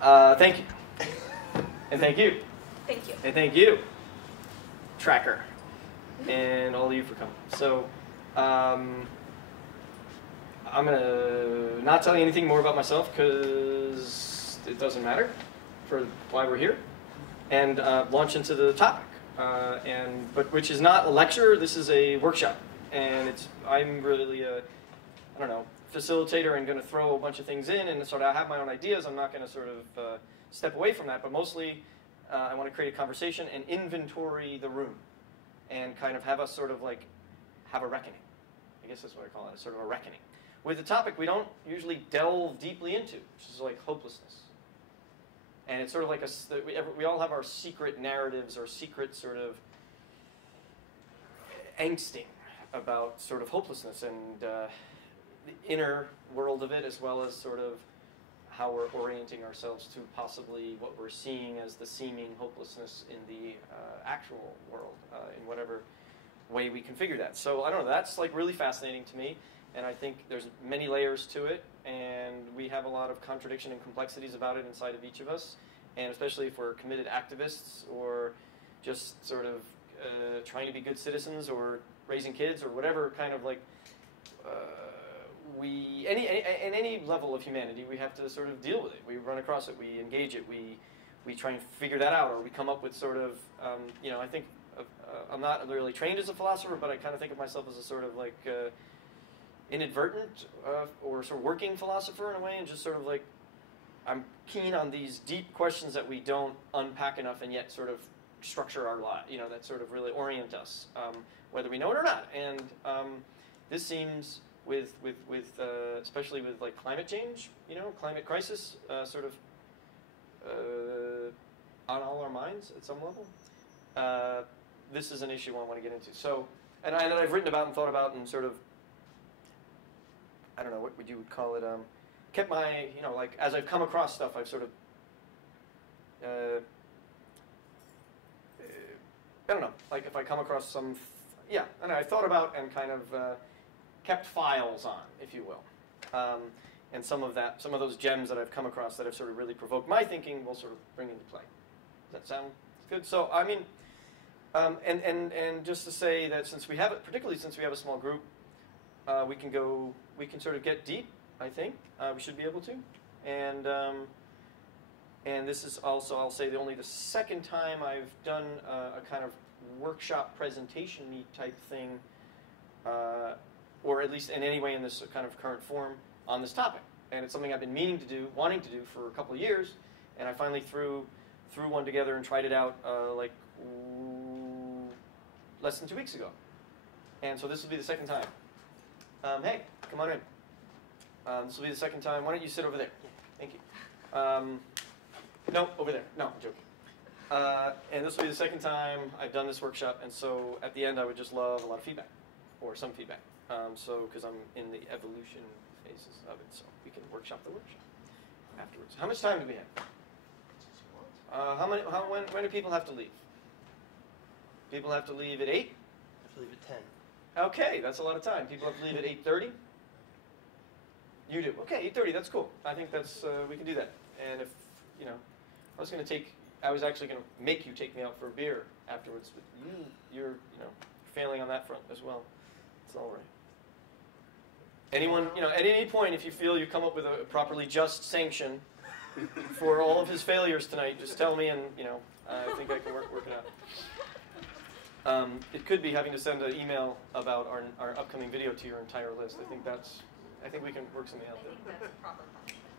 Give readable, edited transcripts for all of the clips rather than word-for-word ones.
Thank you. And thank you. Thank you. And thank you, Tracker, and all of you for coming. So, I'm going to not tell you anything more about myself because it doesn't matter for why we're here, and launch into the topic. But which is not a lecture, this is a workshop. And I'm really a, I don't know, facilitator and going to throw a bunch of things in and sort of have my own ideas. I'm not going to sort of step away from that, but mostly I want to create a conversation and inventory the room and kind of have us sort of like have a reckoning. I guess that's what I call it, sort of a reckoning. With the topic we don't usually delve deeply into, which is like hopelessness. And it's sort of like we all have our secret narratives or secret sort of angsting about sort of hopelessness and the inner world of it, as well as sort of how we're orienting ourselves to possibly what we're seeing as the seeming hopelessness in the actual world, in whatever way we configure that. So I don't know, that's like really fascinating to me, and I think there's many layers to it, and we have a lot of contradiction and complexities about it inside of each of us, and especially if we're committed activists or just sort of trying to be good citizens or raising kids or whatever kind of like in any level of humanity, we have to sort of deal with it. We run across it, we engage it, we try and figure that out, or we come up with sort of, you know, I think I'm not really trained as a philosopher, but I kind of think of myself as a sort of like inadvertent or sort of working philosopher in a way, and just sort of like I'm keen on these deep questions that we don't unpack enough and yet sort of structure our life, you know, that sort of really orient us, whether we know it or not. And this seems especially with like climate change, you know, climate crisis, sort of on all our minds at some level. This is an issue I want to get into. So, and I've written about and thought about and sort of, I don't know, what would you call it, kept my, you know, like as I've come across stuff, I've sort of, I don't know, like if I come across some, yeah, and I thought about and kind of kept files on, if you will. And some of those gems that I've come across that have sort of really provoked my thinking will sort of bring into play. Does that sound good? So, I mean, and just to say that particularly since we have a small group, we can sort of get deep, I think. We should be able to. And this is also, I'll say, only the second time I've done a kind of workshop presentation-y type thing, or at least in any way in this kind of current form, on this topic. And it's something I've been wanting to do for a couple of years, and I finally threw one together and tried it out like less than 2 weeks ago. And so this will be the second time. Hey, come on in. This will be the second time. Why don't you sit over there? Thank you. No, over there. No, I'm joking. And this will be the second time I've done this workshop, and so at the end I would just love a lot of feedback, or some feedback. Because I'm in the evolution phases of it, so we can workshop the workshop afterwards. How much time do we have? When do people have to leave? People have to leave at 8? I have to leave at 10. Okay, that's a lot of time. People have to leave at 8:30? You do. Okay, 8:30, that's cool. I think that's, we can do that. And if, you know, I was actually going to make you take me out for a beer afterwards, but you're, you know, failing on that front as well. It's all right. Anyone, you know, at any point, if you feel you come up with a properly just sanction for all of his failures tonight, just tell me, and you know, I think I can work it out. It could be having to send an email about our upcoming video to your entire list. I think we can work something out there. I think that's proper.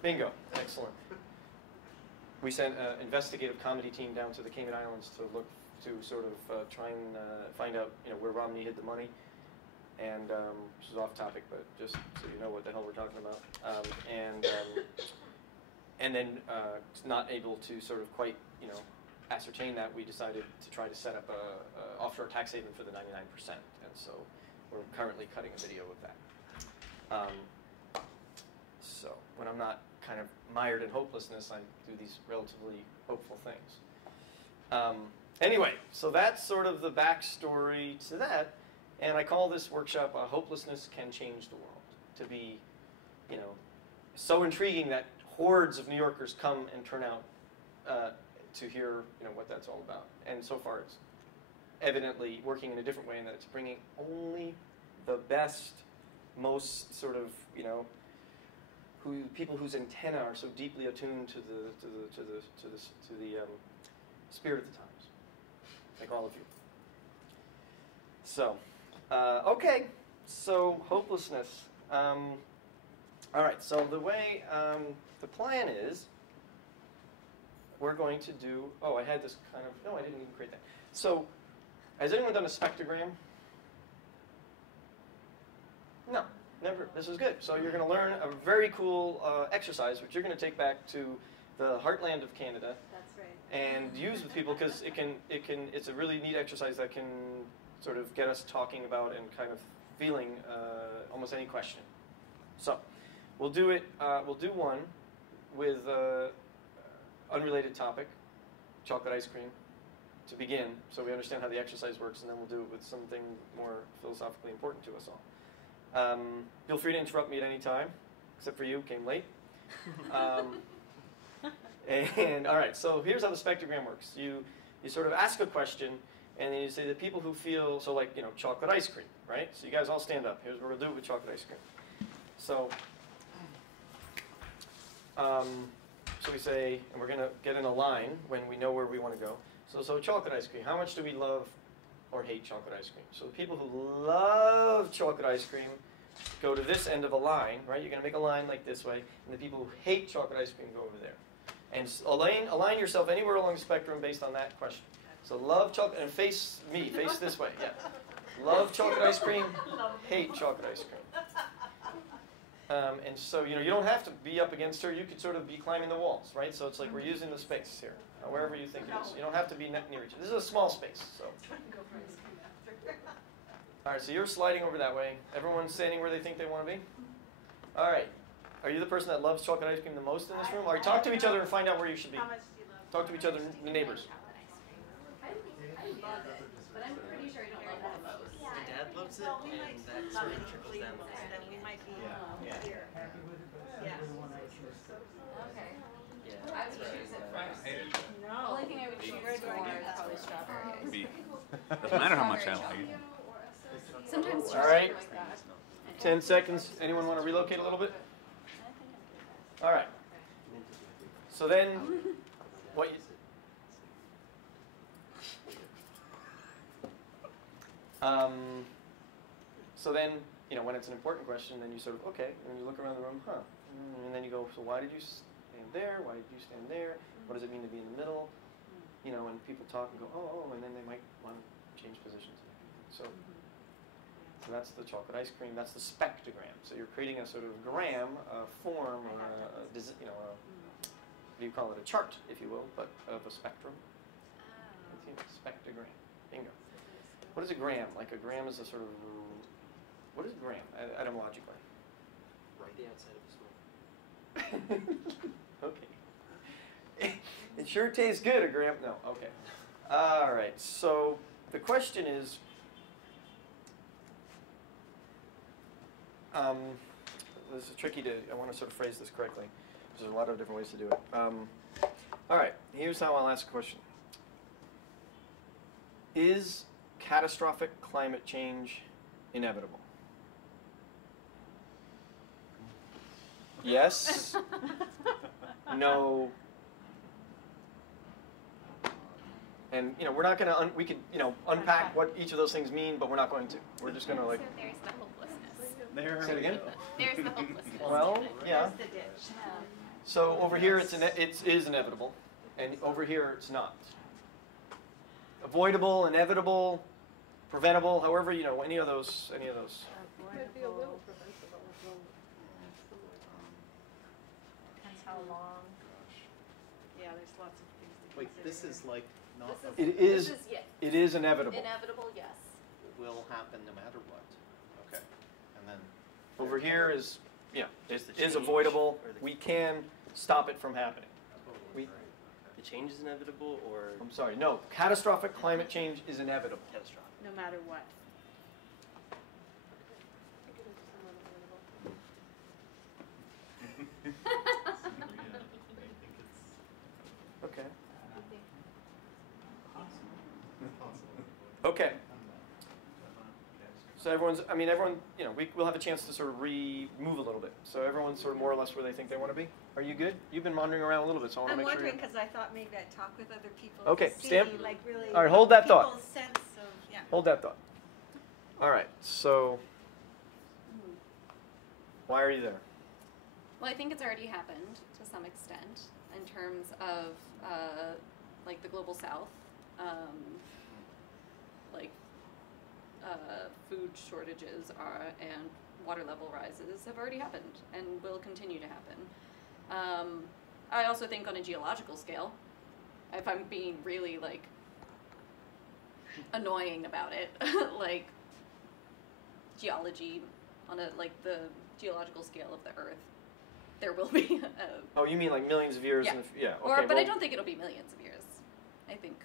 Bingo, excellent. We sent an investigative comedy team down to the Cayman Islands to sort of try and find out, you know, where Romney hid the money. And this is off topic, but just so you know what the hell we're talking about. And then not able to sort of quite, you know, ascertain that, we decided to try to set up a offshore tax haven for the 99%. And so we're currently cutting a video of that. So when I'm not kind of mired in hopelessness, I do these relatively hopeful things. Anyway, so that's sort of the backstory to that. And I call this workshop Hopelessness Can Change the World, to be, you know, so intriguing that hordes of New Yorkers come and turn out to hear what that's all about. And so far it's evidently working in a different way in that it's bringing only the best, most sort of, people whose antennae are so deeply attuned to the spirit of the times, like all of you. So, okay, so hopelessness. All right, so the way, the plan is, we're going to do, I had this kind of, no, I didn't even create that. So, has anyone done a spectrogram? No, never. This is good. So you're going to learn a very cool exercise, which you're going to take back to the heartland of Canada. That's right. And use with people, because it's a really neat exercise that can sort of get us talking about and kind of feeling almost any question. So we'll do it. We'll do one with unrelated topic, chocolate ice cream, to begin, so we understand how the exercise works, and then we'll do it with something more philosophically important to us all. Feel free to interrupt me at any time, except for you, came late. And all right, so here's how the spectrogram works. You sort of ask a question, and then you say the people who feel, so like, chocolate ice cream, right? So you guys all stand up. Here's what we'll do with chocolate ice cream. So we say, and we're going to get in a line when we know where we want to go. So chocolate ice cream, how much do we love or hate chocolate ice cream? So the people who love chocolate ice cream go to this end of a line, right? You're going to make a line like this way, and the people who hate chocolate ice cream go over there. And align yourself anywhere along the spectrum based on that question. So love chocolate, and face me, face this way, yeah. Love chocolate ice cream, hate chocolate ice cream. And so, you don't have to be up against her. You could sort of be climbing the walls, right? So it's like we're using the space here, wherever you think it is. You don't have to be near each other. This is a small space, so. All right, so you're sliding over that way. Everyone's standing where they think they want to be? All right. Are you the person that loves chocolate ice cream the most in this room? Or talk to each other and find out where you should be. How much do you love? Talk to each other, the neighbors. I love it, but I'm pretty sure I don't love it the most. My dad loves it, Well, we and might that love sort it of trickles down. completely, then we might be here. Yeah. Okay. Yeah, I would choose it first. The No. only thing I would choose more is probably strawberry ice cream. Doesn't matter how much I like it. Sometimes All right. like that. 10 seconds. Anyone want to relocate a little bit? All right. So then, what you... So then, when it's an important question, then you sort of, okay, and you look around the room, and then you go, so why did you stand there? Why did you stand there? What does it mean to be in the middle? And people talk and go, oh, and then they might want to change positions. So that's the chocolate ice cream. That's the spectrogram. So you're creating a sort of gram, a form, or what do you call it? A chart, if you will, but of a spectrum. Spectrogram. Bingo. What is a gram? Like a gram is a sort of, what is a gram, etymologically? Right outside of the store. Okay. It sure tastes good, a gram. No, okay. All right, so the question is, this is tricky I want to sort of phrase this correctly. There's a lot of different ways to do it. All right, here's how I'll ask a question. Is catastrophic climate change inevitable? Yes. No. And we're not going to we could unpack what each of those things mean, but we're not going to. We're just going to So there's the hopelessness. Say it again. There's the hopelessness. Well, yeah. There's the ditch. So over here it is inevitable, and over here it's not. Avoidable, inevitable, preventable, however any of those. Might be a little preventable. Depends how long. Yeah, there's lots of things to consider. Wait, this is like not It is inevitable. Inevitable, yes. will happen no matter what. Okay, and then Over here is Just the is change avoidable. or the- We can stop it from happening. We, The change is inevitable, or I'm sorry, no. Catastrophic climate change is inevitable. catastrophic? No matter what. Okay. So everyone's, you know, we'll have a chance to sort of move a little bit. So everyone's sort of more or less where they think they want to be. Are you good? You've been wandering around a little bit, so I want to I'm make sure. wondering because I thought maybe I'd talk with other people Okay, to see, stand. like, really All right, hold that thought. people's sense of, yeah. Hold that thought. All right, so why are you there? Well, I think it's already happened to some extent in terms of like the global south, like food shortages and water level rises have already happened and will continue to happen. I also think on a geological scale, if I'm being really like annoying about it, like geology on the geological scale of the Earth, there will be Oh, you mean like millions of years? Yeah. Yeah. Okay. but I don't think it'll be millions of years. I think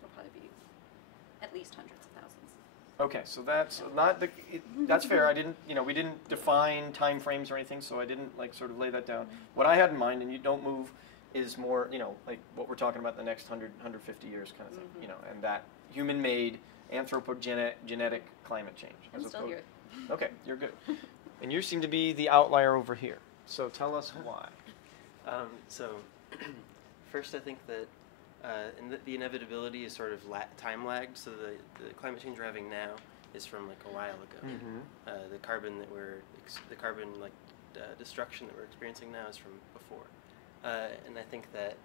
it'll probably be at least hundreds of thousands. Okay, so that's not the. That's fair. I didn't, we didn't define time frames or anything, so I didn't like sort of lay that down. What I had in mind, and you don't move, is more, like what we're talking about the next 150 years kind of thing, and that human-made genetic climate change. I'm still here. Okay, you're good. And you seem to be the outlier over here. So tell us why. So, first I think that the inevitability is sort of time lagged. So the climate change we're having now is from like a while ago. Mm-hmm. The carbon destruction that we're experiencing now is from before. And I think that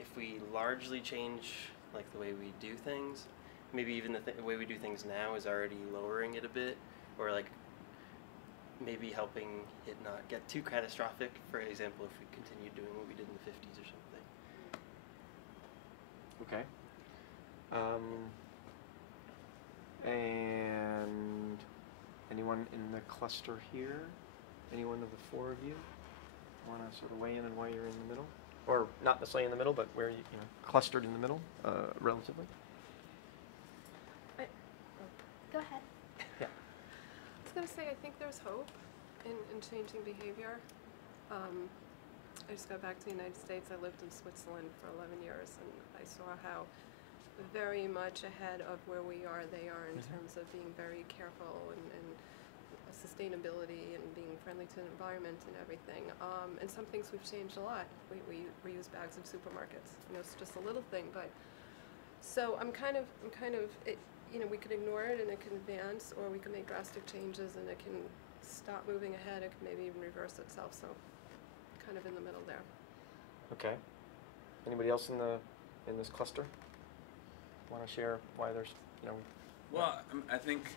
if we largely change like the way we do things, maybe even the way we do things now is already lowering it a bit, or like maybe helping it not get too catastrophic. For example, if we continue doing what we did in the 50s or something. Okay. And anyone in the cluster here? Anyone of the four of you want to sort of weigh in on why you're in the middle? Or not necessarily in the middle, but where you clustered in the middle, relatively? Go ahead. Yeah. I was going to say, I think there's hope in changing behavior. I just got back to the United States. I lived in Switzerland for 11 years, and I saw how very much ahead of where we are they are in terms of being very careful and sustainability and being friendly to the environment and everything. And some things we've changed a lot. We reuse bags of supermarkets. It's just a little thing, but so I'm kind of it, we could ignore it and it can advance, or we can make drastic changes and it can stop moving ahead. It can maybe even reverse itself. So kind of in the middle there. Okay. Anybody else in this cluster want to share why there's Well, I think,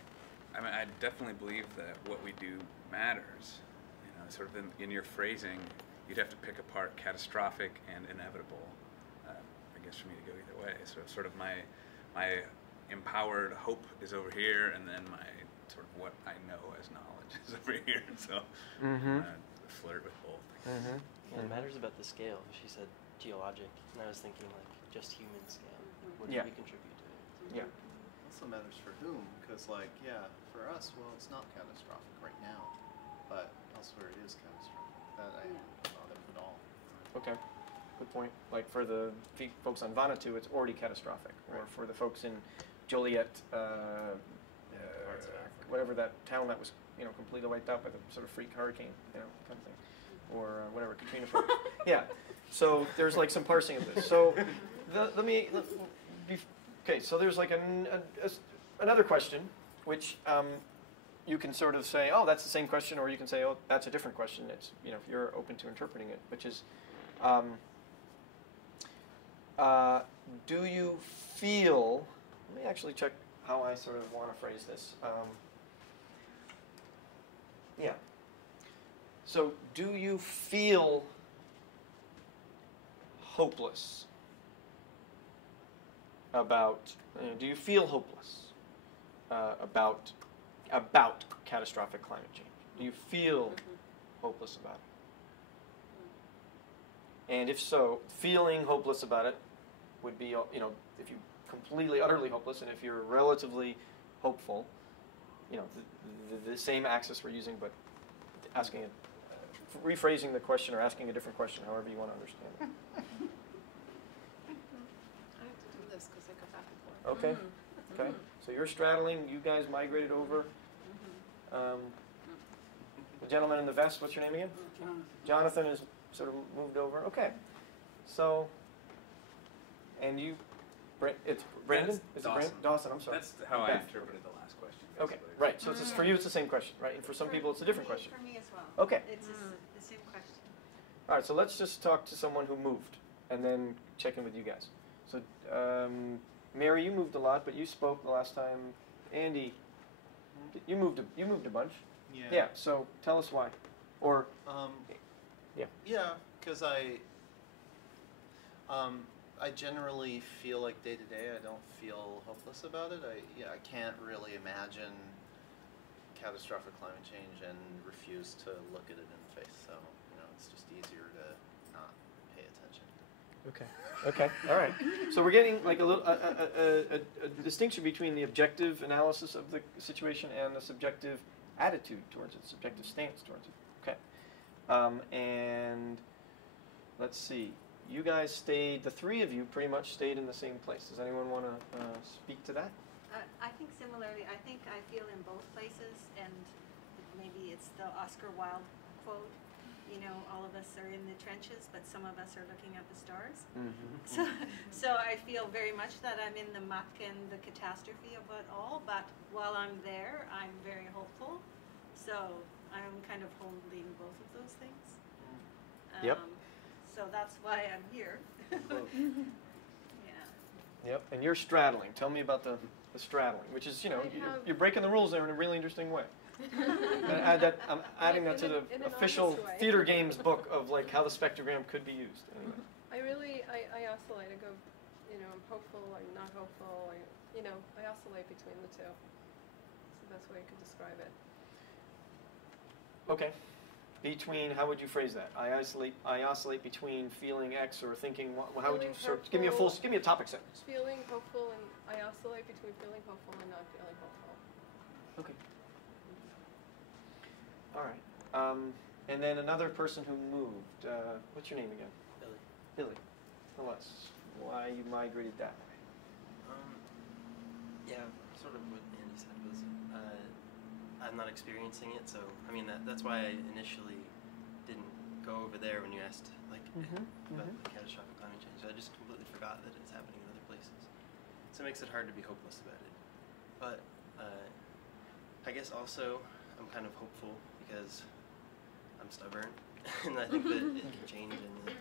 I definitely believe that what we do matters. Sort of in your phrasing, you'd have to pick apart catastrophic and inevitable. I guess for me to go either way. So sort of my empowered hope is over here, and then my sort of what I know as knowledge is over here. So flirt with both. Yeah, it matters about the scale. She said geologic, and I was thinking like just human scale. What do we contribute to it? Yeah. Also matters for whom, because for us, well, it's not catastrophic right now, but elsewhere it is catastrophic. That I hadn't thought of at all. Okay. Good point. Like for the folks on Vanuatu, it's already catastrophic. Or for the folks in Joliet, whatever that town that was, completely wiped out by the sort of freak hurricane, kind of thing. Or whatever, Katrina. Yeah. So there's like some parsing of this. So okay, so there's like another question, which you can sort of say, oh, that's the same question, or you can say, oh, that's a different question. It's, if you're open to interpreting it, which is, do you feel, let me actually check how I sort of want to phrase this. Yeah. So do you feel hopeless about, do you feel hopeless about catastrophic climate change? Do you feel hopeless about it? And if so, feeling hopeless about it would be, if you're completely, utterly hopeless, and if you're relatively hopeful, the same axis we're using, but asking it, rephrasing the question or asking a different question, however you want to understand it. I have to do this because I go back and forth. Okay. Okay, so you're straddling. You guys migrated over. The gentleman in the vest. What's your name again? Jonathan is sort of moved over. Okay, so and you, it's Brandon. Is it Brandon? Dawson. I'm sorry. That's how I Beth. interpreted the last question. Okay, basically. right. So it's just, for you, it's the same question, right? And for some people, it's a different question. For me as well. Okay. It's the same question. All right. So let's just talk to someone who moved, and then check in with you guys. So, Mary, you moved a lot, but you spoke the last time. Andy, you moved a bunch. Yeah. Yeah. So tell us why, or yeah. Yeah, because I generally feel like day to day I don't feel hopeless about it. I can't really imagine catastrophic climate change and refuse to look at it in the face. So it's just easier to not pay attention. Okay. All right. So we're getting like a little a distinction between the objective analysis of the situation and the subjective attitude towards it, subjective stance towards it. Okay. And let's see. You guys stayed. The three of you pretty much stayed in the same place. Does anyone want to speak to that? I think similarly. I think I feel in both places, and maybe it's the Oscar Wilde quote. All of us are in the trenches, but some of us are looking at the stars. So I feel very much that I'm in the muck and the catastrophe of it all, but while I'm there, I'm very hopeful. So I'm kind of holding both of those things. Yep. So that's why I'm here. Yeah. Yep. And you're straddling. Tell me about the straddling, which is you're breaking the rules there in a really interesting way. I'm adding that to the in an official honest way. theater games book of like how the spectrogram could be used. Anyway. I oscillate. I go, I'm hopeful, I'm not hopeful. I oscillate between the two. It's the best way I could describe it. Okay. Between, how would you phrase that? I oscillate between feeling X or thinking. How would you give me a topic sentence? Feeling hopeful, and I oscillate between feeling hopeful and not feeling hopeful. Okay. All right. And then another person who moved. What's your name again? Billy. Tell us why you migrated that way. Yeah, sort of what Andy said was I'm not experiencing it, so that's why I initially didn't go over there when you asked about the catastrophic climate change. I just completely forgot that it's happening in other places, so it makes it hard to be hopeless about it. But I guess also I'm kind of hopeful because I'm stubborn, and I think that it can change. And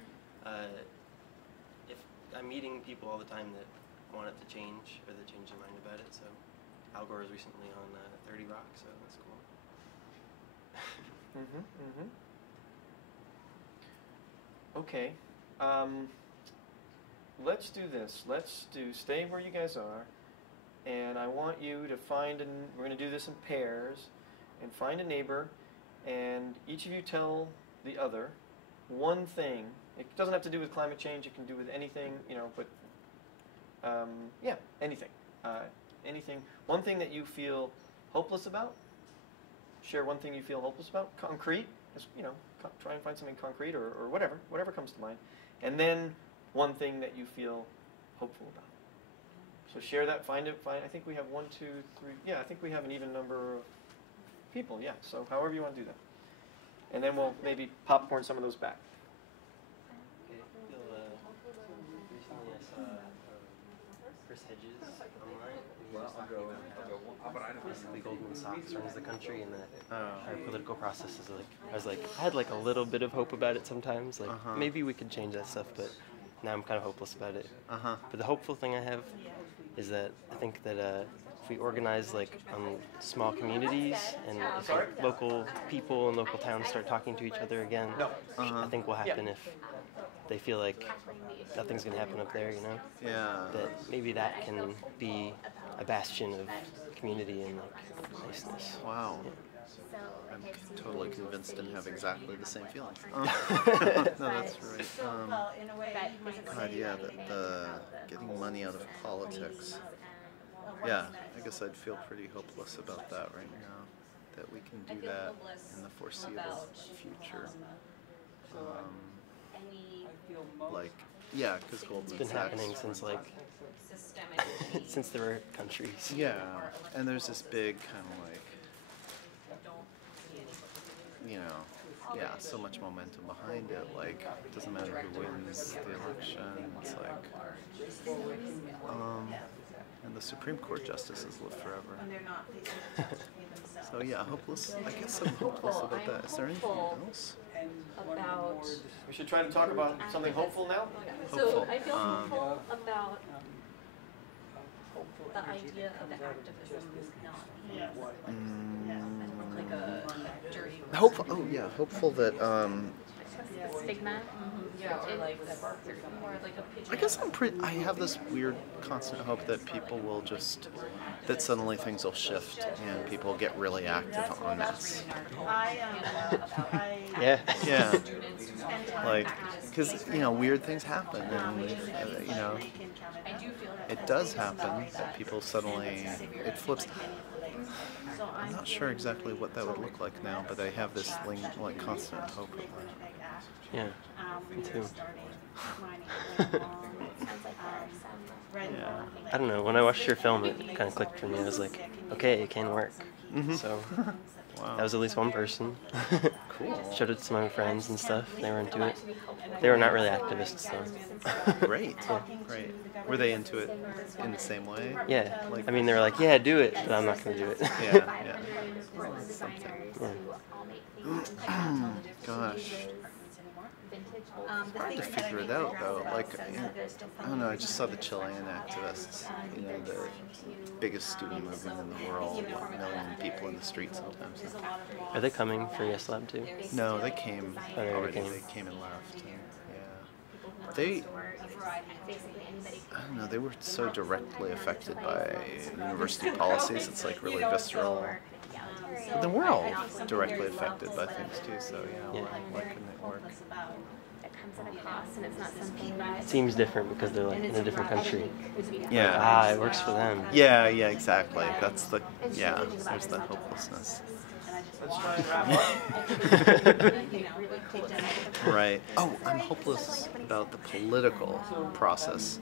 if I'm meeting people all the time that want it to change or that change their mind about it, so Al Gore is recently on 30 Rock, so that's cool. Okay. Let's do this. Stay where you guys are, and I want you to we're going to do this in pairs, and find a neighbor, and each of you tell the other one thing. It doesn't have to do with climate change. It can do with anything, but anything. Anything. One thing that you feel hopeless about. Share one thing you feel hopeless about. Concrete. Just, try and find something concrete or whatever comes to mind. And then one thing that you feel hopeful about. So share that. Find it. I think we have 1, 2, 3. Yeah, I think we have an even number of people. Yeah. So however you want to do that. And then we'll maybe popcorn some of those back. Okay, recently I saw Chris Hedges online. He was talking about how basically Goldman Sachs runs the country, and that our political process is I had a little bit of hope about it sometimes. Maybe we could change that stuff, but now I'm kind of hopeless about it. But the hopeful thing I have is that I think that if we organize small communities and if local people and local towns start talking to each other again, I think will happen if they feel like nothing's going to happen up there, Yeah. That maybe that can be a bastion of community and niceness. Wow. Yeah. I'm totally convinced and have exactly the same feeling. No, that's right. God, yeah, the getting money out of politics. Yeah, I guess I'd feel pretty hopeless about that right now. That we can do that in the foreseeable future. Yeah, because Goldman It's been Sachs. happening since like since there were countries. Yeah, and there's this big kind of like, so much momentum behind it. Like, it doesn't matter who wins the election. It's like, and the Supreme Court justices live forever. So yeah, hopeless. I guess I'm hopeless about that. Is there anything else? About We should try to talk about something hopeful now. Hopeful. So I feel hopeful about the idea of activism not being like a dirty word. Hopeful. Oh yeah, hopeful that. Stigma. Yeah, or like more like a I guess I have this weird constant hope that people will that suddenly things will shift and people get really active en masse. Yeah. Yeah. Like, because, weird things happen and, it does happen that people suddenly, it flips. I'm not sure exactly what that would look like now, but I have this constant hope. Yeah. Me too. Yeah. I don't know. When I watched your film, it kind of clicked for me. I was like, okay, it can work. Mm-hmm. So Wow. that was at least one person. Cool. Showed it to my friends and stuff. They were into it. They were not really activists though. Great. Great. Were they into it in the same way? Yeah. Like, I mean, they were like, yeah, do it, but I'm not going to do it. yeah, yeah. Yeah. Gosh. Hard to figure it out though. Like, I don't know. I just saw the Chilean activists. The biggest student movement in the world. 1 million people in the streets sometimes. Are they coming for Yes Lab too? No, they came Oh, they already. came. They came and left. Yeah. I don't know. They were so directly affected by university policies. It's like really visceral. But then we're all directly affected by things too. So yeah. Why couldn't it work? It seems different because they're like in a different country. Yeah. It works for them. Yeah, exactly. That's there's the hopelessness. Let's try and wrap up. Right. Oh, I'm hopeless about the political process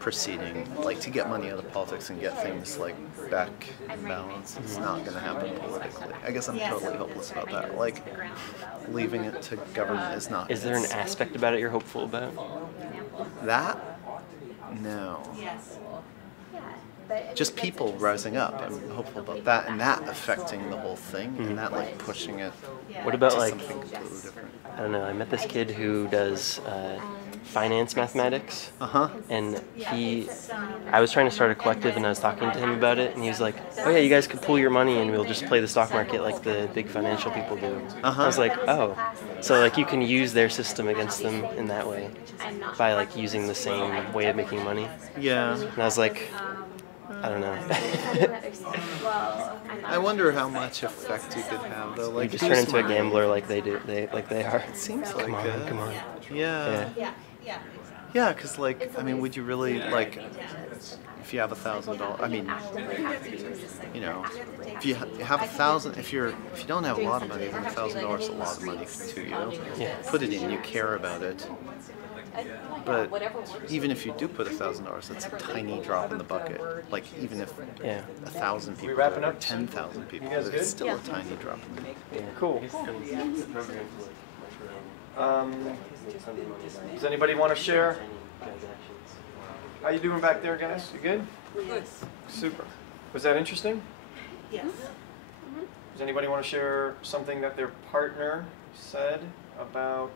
proceeding, like to get money out of politics and get things like back in balance. It's not going to happen politically. I guess I'm totally hopeless about that. Like, leaving it to government is not. Is there an aspect about it you're hopeful about? That? No. Just people rising up. I'm hopeful about that and that affecting the whole thing and that like pushing it What about to like, something completely different. I don't know, I met this kid who does finance mathematics, and I was trying to start a collective and I was talking to him about it, and he was like, oh yeah, you guys could pool your money and we'll just play the stock market like the big financial people do. I was like, oh, so like you can use their system against them in that way by like using the same way of making money. Yeah. And I was like, I don't know. I wonder how much effect you could have though. Like, You just turn into a gambler like they do. They are. It seems like Come on. Yeah. Yeah, because like, I mean, would you really like, if you have $1,000? I mean, if you have 1,000, if you don't have a lot of money, then $1,000 is a lot of money to you. Yeah. Put it in, you care about it. But even if you do put $1,000, it's a tiny drop in the bucket. Like even if 1,000 people, wrapping or up? 10,000 people, You guys it's good? still a tiny drop in the bucket. Cool. Does anybody want to share? How you doing back there, guys? You good? Good. Super. Was that interesting? Yes. Does anybody want to share something that their partner said about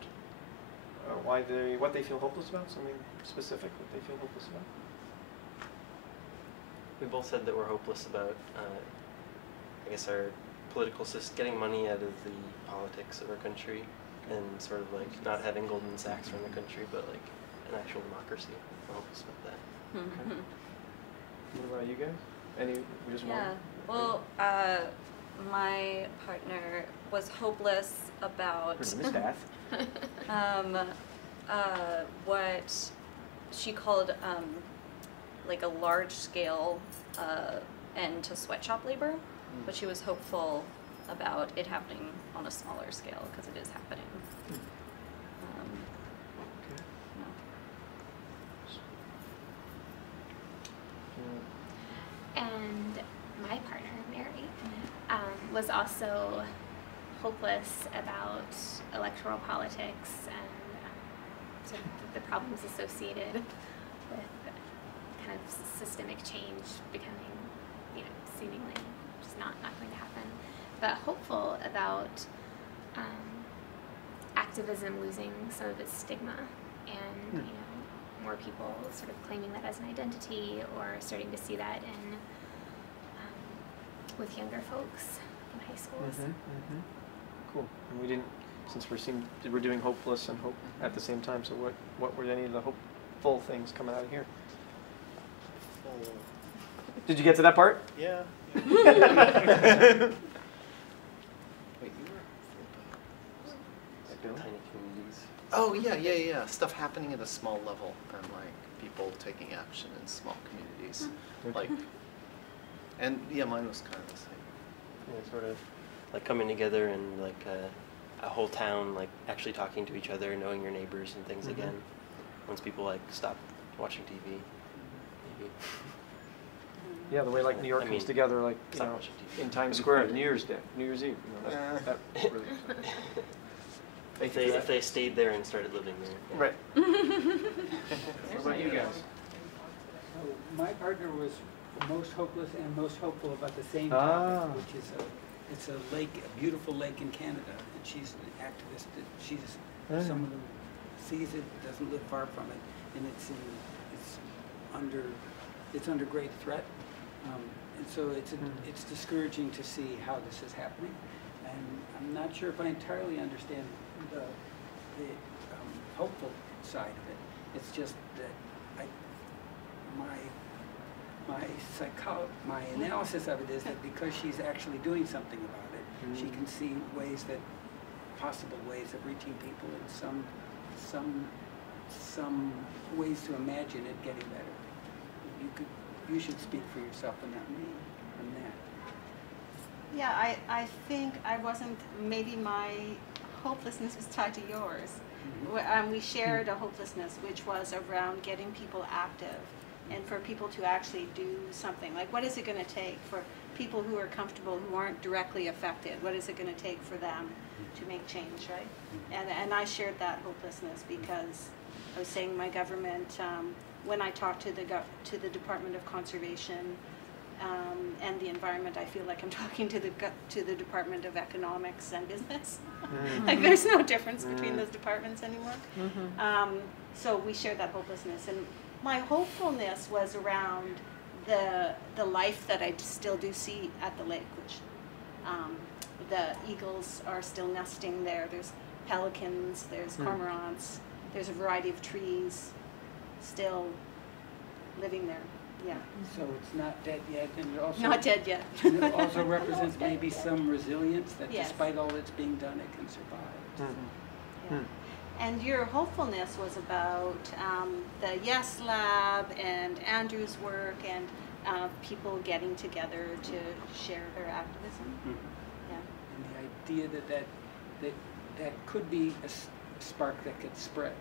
what they feel hopeless about? Something specific that they feel hopeless about? We both said that we're hopeless about, I guess, our political system, getting money out of the politics of our country, and sort of like not having Goldman Sachs run the country, but like an actual democracy. We're hopeless about that. What about you guys? Just one? Yeah. Well, my partner was hopeless about what she called like a large-scale end to sweatshop labor, but she was hopeful about it happening on a smaller scale because it is happening. was also hopeless about electoral politics and sort of the problems associated with kind of systemic change becoming, seemingly just not going to happen. But hopeful about activism losing some of its stigma and, more people sort of claiming that as an identity or starting to see that in with younger folks in high schools. Cool. And we didn't, since we're doing hopeless and hope at the same time, so what were any of the hopeful things coming out of here? Did you get to that part? Yeah. Wait, you were Tiny communities. Oh, yeah. Stuff happening at a small level and like people taking action in small communities. Like, and yeah, mine was kind of the same. Yeah, sort of like coming together and like a whole town like actually talking to each other, knowing your neighbors and things again. Once people like stop watching TV, maybe. Yeah, the way like New York comes together, like in Times Square, New Year's Day, New Year's Eve. That really if they stayed there and started living there. Right. What about you guys? So my partner was most hopeless and most hopeful about the same topic, which is it's a lake, a beautiful lake in Canada, and she's an activist. She's someone who sees it, doesn't live far from it, and it's under great threat. And so it's discouraging to see how this is happening, and I'm not sure if I entirely understand the hopeful side of it. It's just that my analysis of it is that because she's actually doing something about it, she can see possible ways of reaching people and some ways to imagine it getting better. You should speak for yourself and not me on that. Yeah, I think maybe my hopelessness was tied to yours. We shared a hopelessness which was around getting people active and for people to actually do something. Like, what is it going to take for people who are comfortable, who aren't directly affected? What is it going to take for them to make change, right? And I shared that hopelessness because I was saying my government, when I talked to the Department of Conservation and the Environment, I feel like I'm talking to the Department of Economics and Business. Like, there's no difference between those departments anymore. So we shared that hopelessness, and my hopefulness was around the life that I still do see at the lake, which the eagles are still nesting there. There's pelicans, there's cormorants, there's a variety of trees still living there. Yeah. So it's not dead yet, and it also not dead yet. And it also represents maybe some resilience that despite all that's being done, it can survive. Yeah. And your hopefulness was about the Yes Lab and Andrew's work and people getting together to share their activism. Yeah. And the idea that could be a spark that could spread,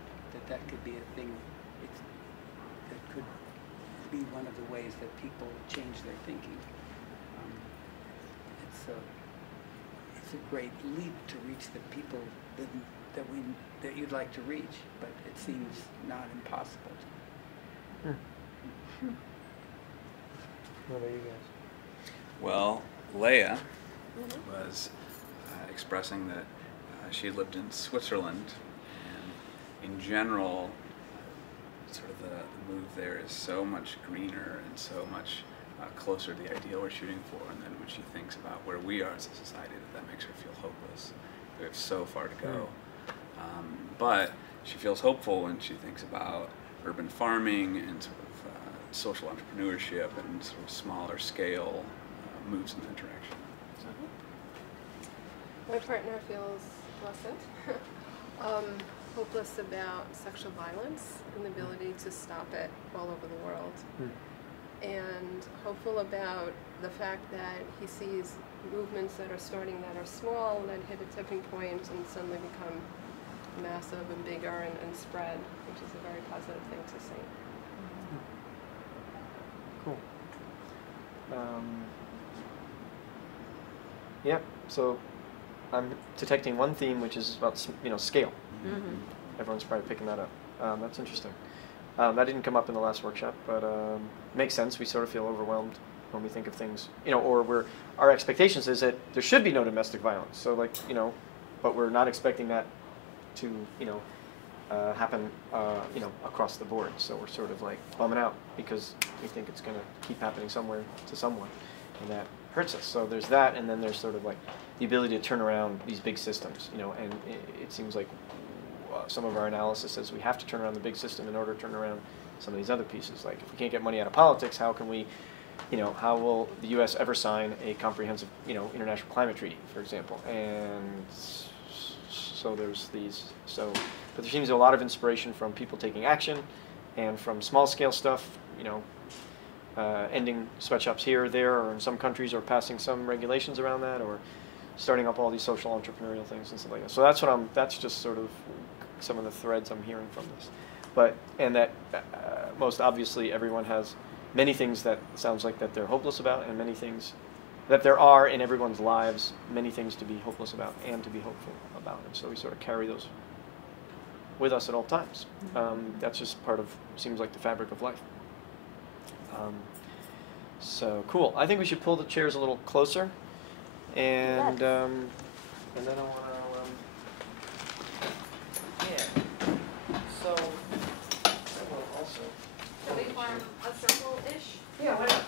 that could be a thing that could be one of the ways that people change their thinking. It's a great leap to reach the people that you'd like to reach, but it seems not impossible. What about you guys? Well, Leia was expressing that she had lived in Switzerland, and in general, sort of the move there is so much greener and so much closer to the ideal we're shooting for, and then when she thinks about where we are as a society, that makes her feel hopeless. We have so far to go. But she feels hopeful when she thinks about urban farming and sort of social entrepreneurship and sort of smaller scale moves in that direction. My partner feels blessed, hopeless about sexual violence and the ability to stop it all over the world. And hopeful about the fact that he sees movements that are starting that are small, that hit a tipping point and suddenly become massive and bigger and spread, which is a very positive thing to see. Cool. Yeah. So I'm detecting one theme, which is about scale. Everyone's probably picking that up. That's interesting. That didn't come up in the last workshop, but makes sense. We sort of feel overwhelmed when we think of things, or our expectations is that there should be no domestic violence. So like, but we're not expecting that to, happen, across the board. So we're sort of like bumming out because we think it's going to keep happening somewhere to someone, and that hurts us. So there's that, and then there's sort of like the ability to turn around these big systems, and it seems like some of our analysis says we have to turn around the big system in order to turn around some of these other pieces. Like if we can't get money out of politics, how can we, how will the U.S. ever sign a comprehensive, international climate treaty, for example? And so there's these, but there seems a lot of inspiration from people taking action and from small-scale stuff, ending sweatshops here or there, or in some countries, or passing some regulations around that, or starting up all these social entrepreneurial things and stuff like that. So that's just sort of some of the threads I'm hearing from this. And that most obviously everyone has many things that sounds like that they're hopeless about, and many things that there are in everyone's lives, many things to be hopeless about and to be hopeful about. And so we sort of carry those with us at all times. That's just part of, seems like, the fabric of life. So cool. I think we should pull the chairs a little closer, and then I want to. So, well, also. Should we form a circle-ish? Yeah, why not?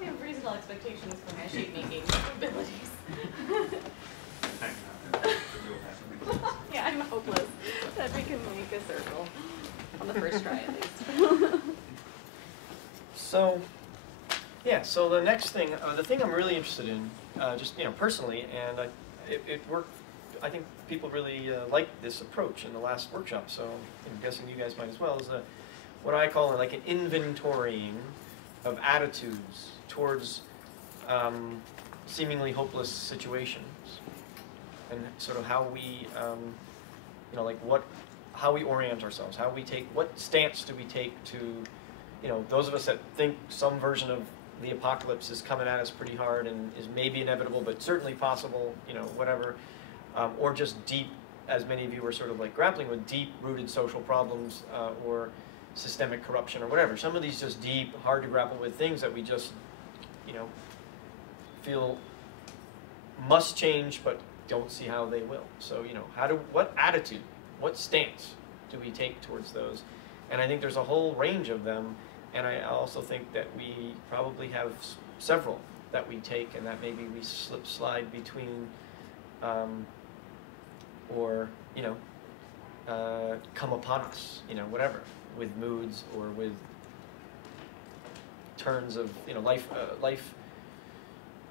I have reasonable expectations for my shape-making abilities. Yeah, I'm hopeless that we can make a circle on the first try, at least. So, yeah, so the next thing, the thing I'm really interested in, just, personally, and it worked, I think people really liked this approach in the last workshop, so I'm guessing you guys might as well, is what I call like an inventorying of attitudes towards seemingly hopeless situations, and sort of how we, how we orient ourselves, what stance do we take to, those of us that think some version of the apocalypse is coming at us pretty hard and is maybe inevitable, but certainly possible, whatever, or just deep, as many of you are sort of like grappling with deep-rooted social problems or systemic corruption or whatever. Some of these just deep, hard to grapple with things that we just, feel must change, but don't see how they will. So, what attitude, what stance do we take towards those? And I think there's a whole range of them. And I also think that we probably have several that we take, and that maybe we slide between, or come upon us, whatever, with moods or with turns of life,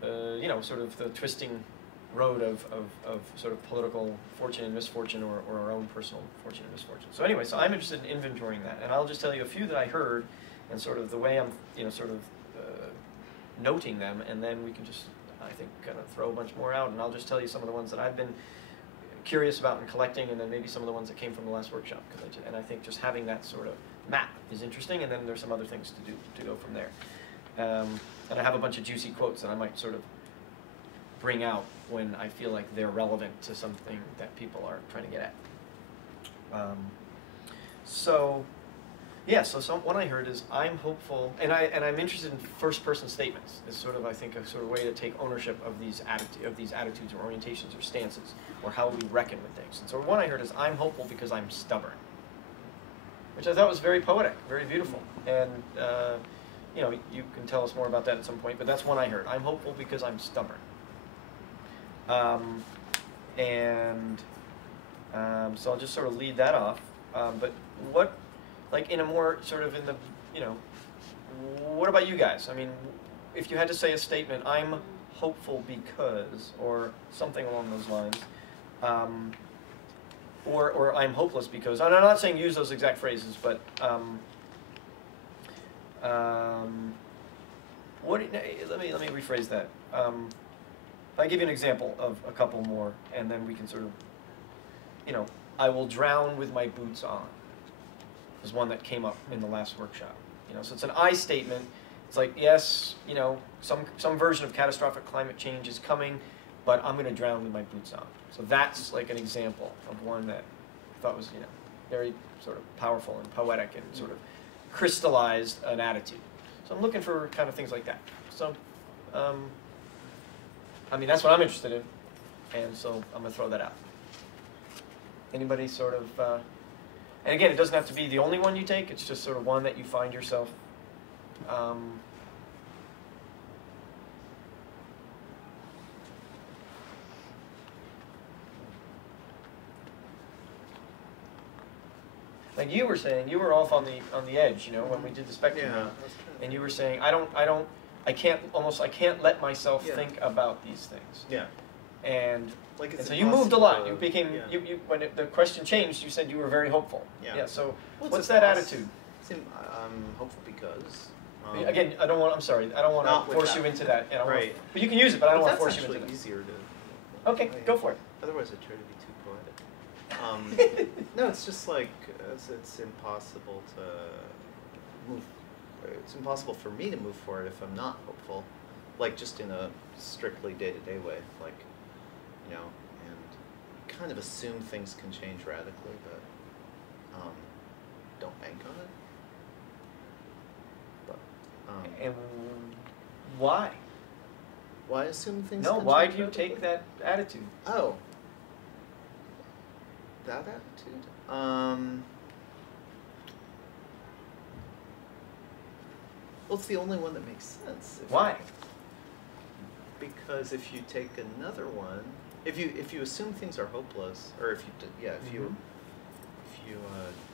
sort of the twisting road of sort of political fortune and misfortune, or our own personal fortune and misfortune. So anyway, so I'm interested in inventorying that, and I'll just tell you a few that I heard. And sort of the way I'm, sort of noting them, and then we can just, I think, kind of throw a bunch more out, and I'll just tell you some of the ones that I've been curious about and collecting, and then maybe some of the ones that came from the last workshop. And I think just having that sort of map is interesting, and then there's some other things to do to go from there. And I have a bunch of juicy quotes that I might sort of bring out when I feel like they're relevant to something that people are trying to get at. Yeah, so what I heard is I'm hopeful, and I'm interested in first-person statements. It's sort of, I think, a sort of way to take ownership of these attitudes or orientations or stances, or how we reckon with things. And so one I heard is I'm hopeful because I'm stubborn, which I thought was very poetic, very beautiful. And you can tell us more about that at some point, but that's one I heard. I'm hopeful because I'm stubborn. So I'll just sort of lead that off. But what? Like in a more sort of in the, what about you guys? I mean, if you had to say a statement, I'm hopeful because, or something along those lines, or I'm hopeless because, and I'm not saying use those exact phrases, but let me rephrase that. If I give you an example of a couple more, and then we can sort of, I will drown with my boots on. Is one that came up in the last workshop. You know, so it's an I statement. It's like, yes, you know, some version of catastrophic climate change is coming, but I'm going to drown with my boots on. So that's like an example of one that I thought was, you know, very sort of powerful and poetic and sort of crystallized an attitude. So I'm looking for kind of things like that. So, I mean, that's what I'm interested in, and so I'm going to throw that out. Anybody sort of, and again, it doesn't have to be the only one you take. It's just sort of one that you find yourself like you were saying, you were off on the edge, you know, when we did the spectrum, and you were saying, I can't let myself think about these things. Yeah. And, like and so you moved a lot. You became, when the question changed, you said you were very hopeful. Yeah. So what's that attitude? I'm hopeful because. Again, I don't want to force you into that. Right. But you can use it, but I don't want to force you into that. That's actually easier to. Okay, go for it. Otherwise, I try to be too poetic. No, it's just like it's impossible to move. It's impossible for me to move forward if I'm not hopeful, like just in a strictly day-to-day way, like, you know, and kind of assume things can change radically, but don't bank on it. But and why? Why assume things? No, can why change do you radically? take that attitude? Oh, that attitude. Well, it's the only one that makes sense. Why? Because if you take another one, if you assume things are hopeless, or if you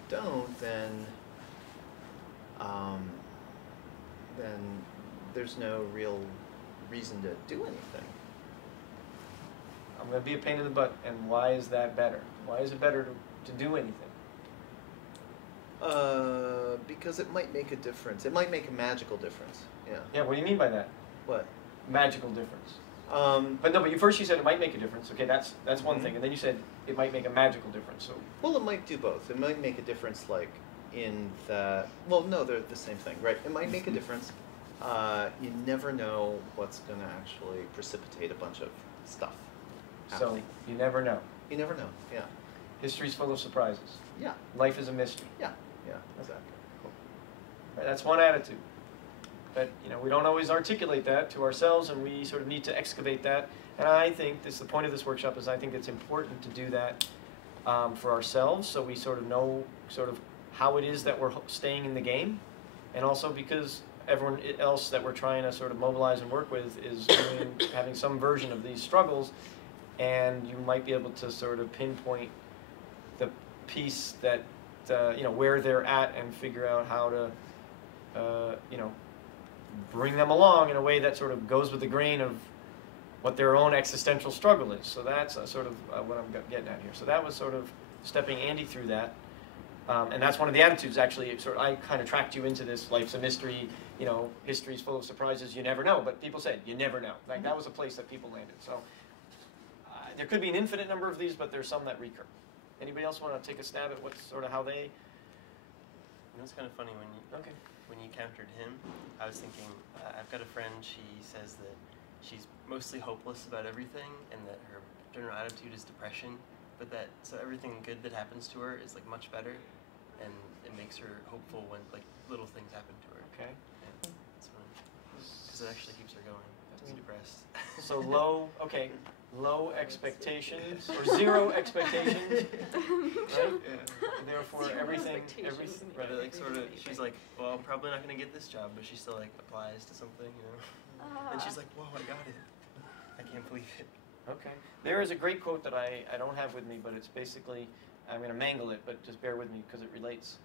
don't, then there's no real reason to do anything. I'm going to be a pain in the butt, and why is that better? Why is it better to do anything? Because it might make a difference. It might make a magical difference. Yeah. Yeah, what do you mean by that? What? Magical difference. But no, but first you said it might make a difference. Okay, that's one thing. And then you said it might make a magical difference. So. Well, it might do both. It might make a difference, like, in that... Well, no, they're the same thing, right? It might make a difference. You never know what's going to actually precipitate a bunch of stuff happening. So, you never know. You never know, yeah. History's full of surprises. Yeah. Life is a mystery. Yeah, exactly. Cool. Right, that's one attitude. But, you know, we don't always articulate that to ourselves, and we sort of need to excavate that. And I think the point of this workshop is I think it's important to do that for ourselves, so we sort of know sort of how it is that we're staying in the game, and also because everyone else that we're trying to sort of mobilize and work with is having some version of these struggles, and you might be able to sort of pinpoint the piece that, you know, where they're at and figure out how to, you know, bring them along in a way that sort of goes with the grain of what their own existential struggle is. So that's sort of what I'm getting at here. So that was sort of stepping Andy through that. And that's one of the attitudes, actually. I kind of tracked you into this, life's a mystery, you know, history's full of surprises, you never know. But people said, you never know. Like, that was a place that people landed. So there could be an infinite number of these, but there's some that recur. Anybody else want to take a stab at what's sort of how they... You know, it's kind of funny when you countered him, I was thinking, I've got a friend, she says that she's mostly hopeless about everything and that her general attitude is depression, but so everything good that happens to her is like much better, and it makes her hopeful when like little things happen to her. Okay. Yeah, that's funny. Because it actually keeps her going. She's depressed. So low expectations, or zero expectations, right? Yeah. Therefore, everything, right, like sort of, she's like, well, I'm probably not going to get this job, but she still like applies to something, you know? And she's like, whoa, I got it. I can't believe it. Okay. There is a great quote that I don't have with me, but it's basically, I'm going to mangle it, but just bear with me because it relates,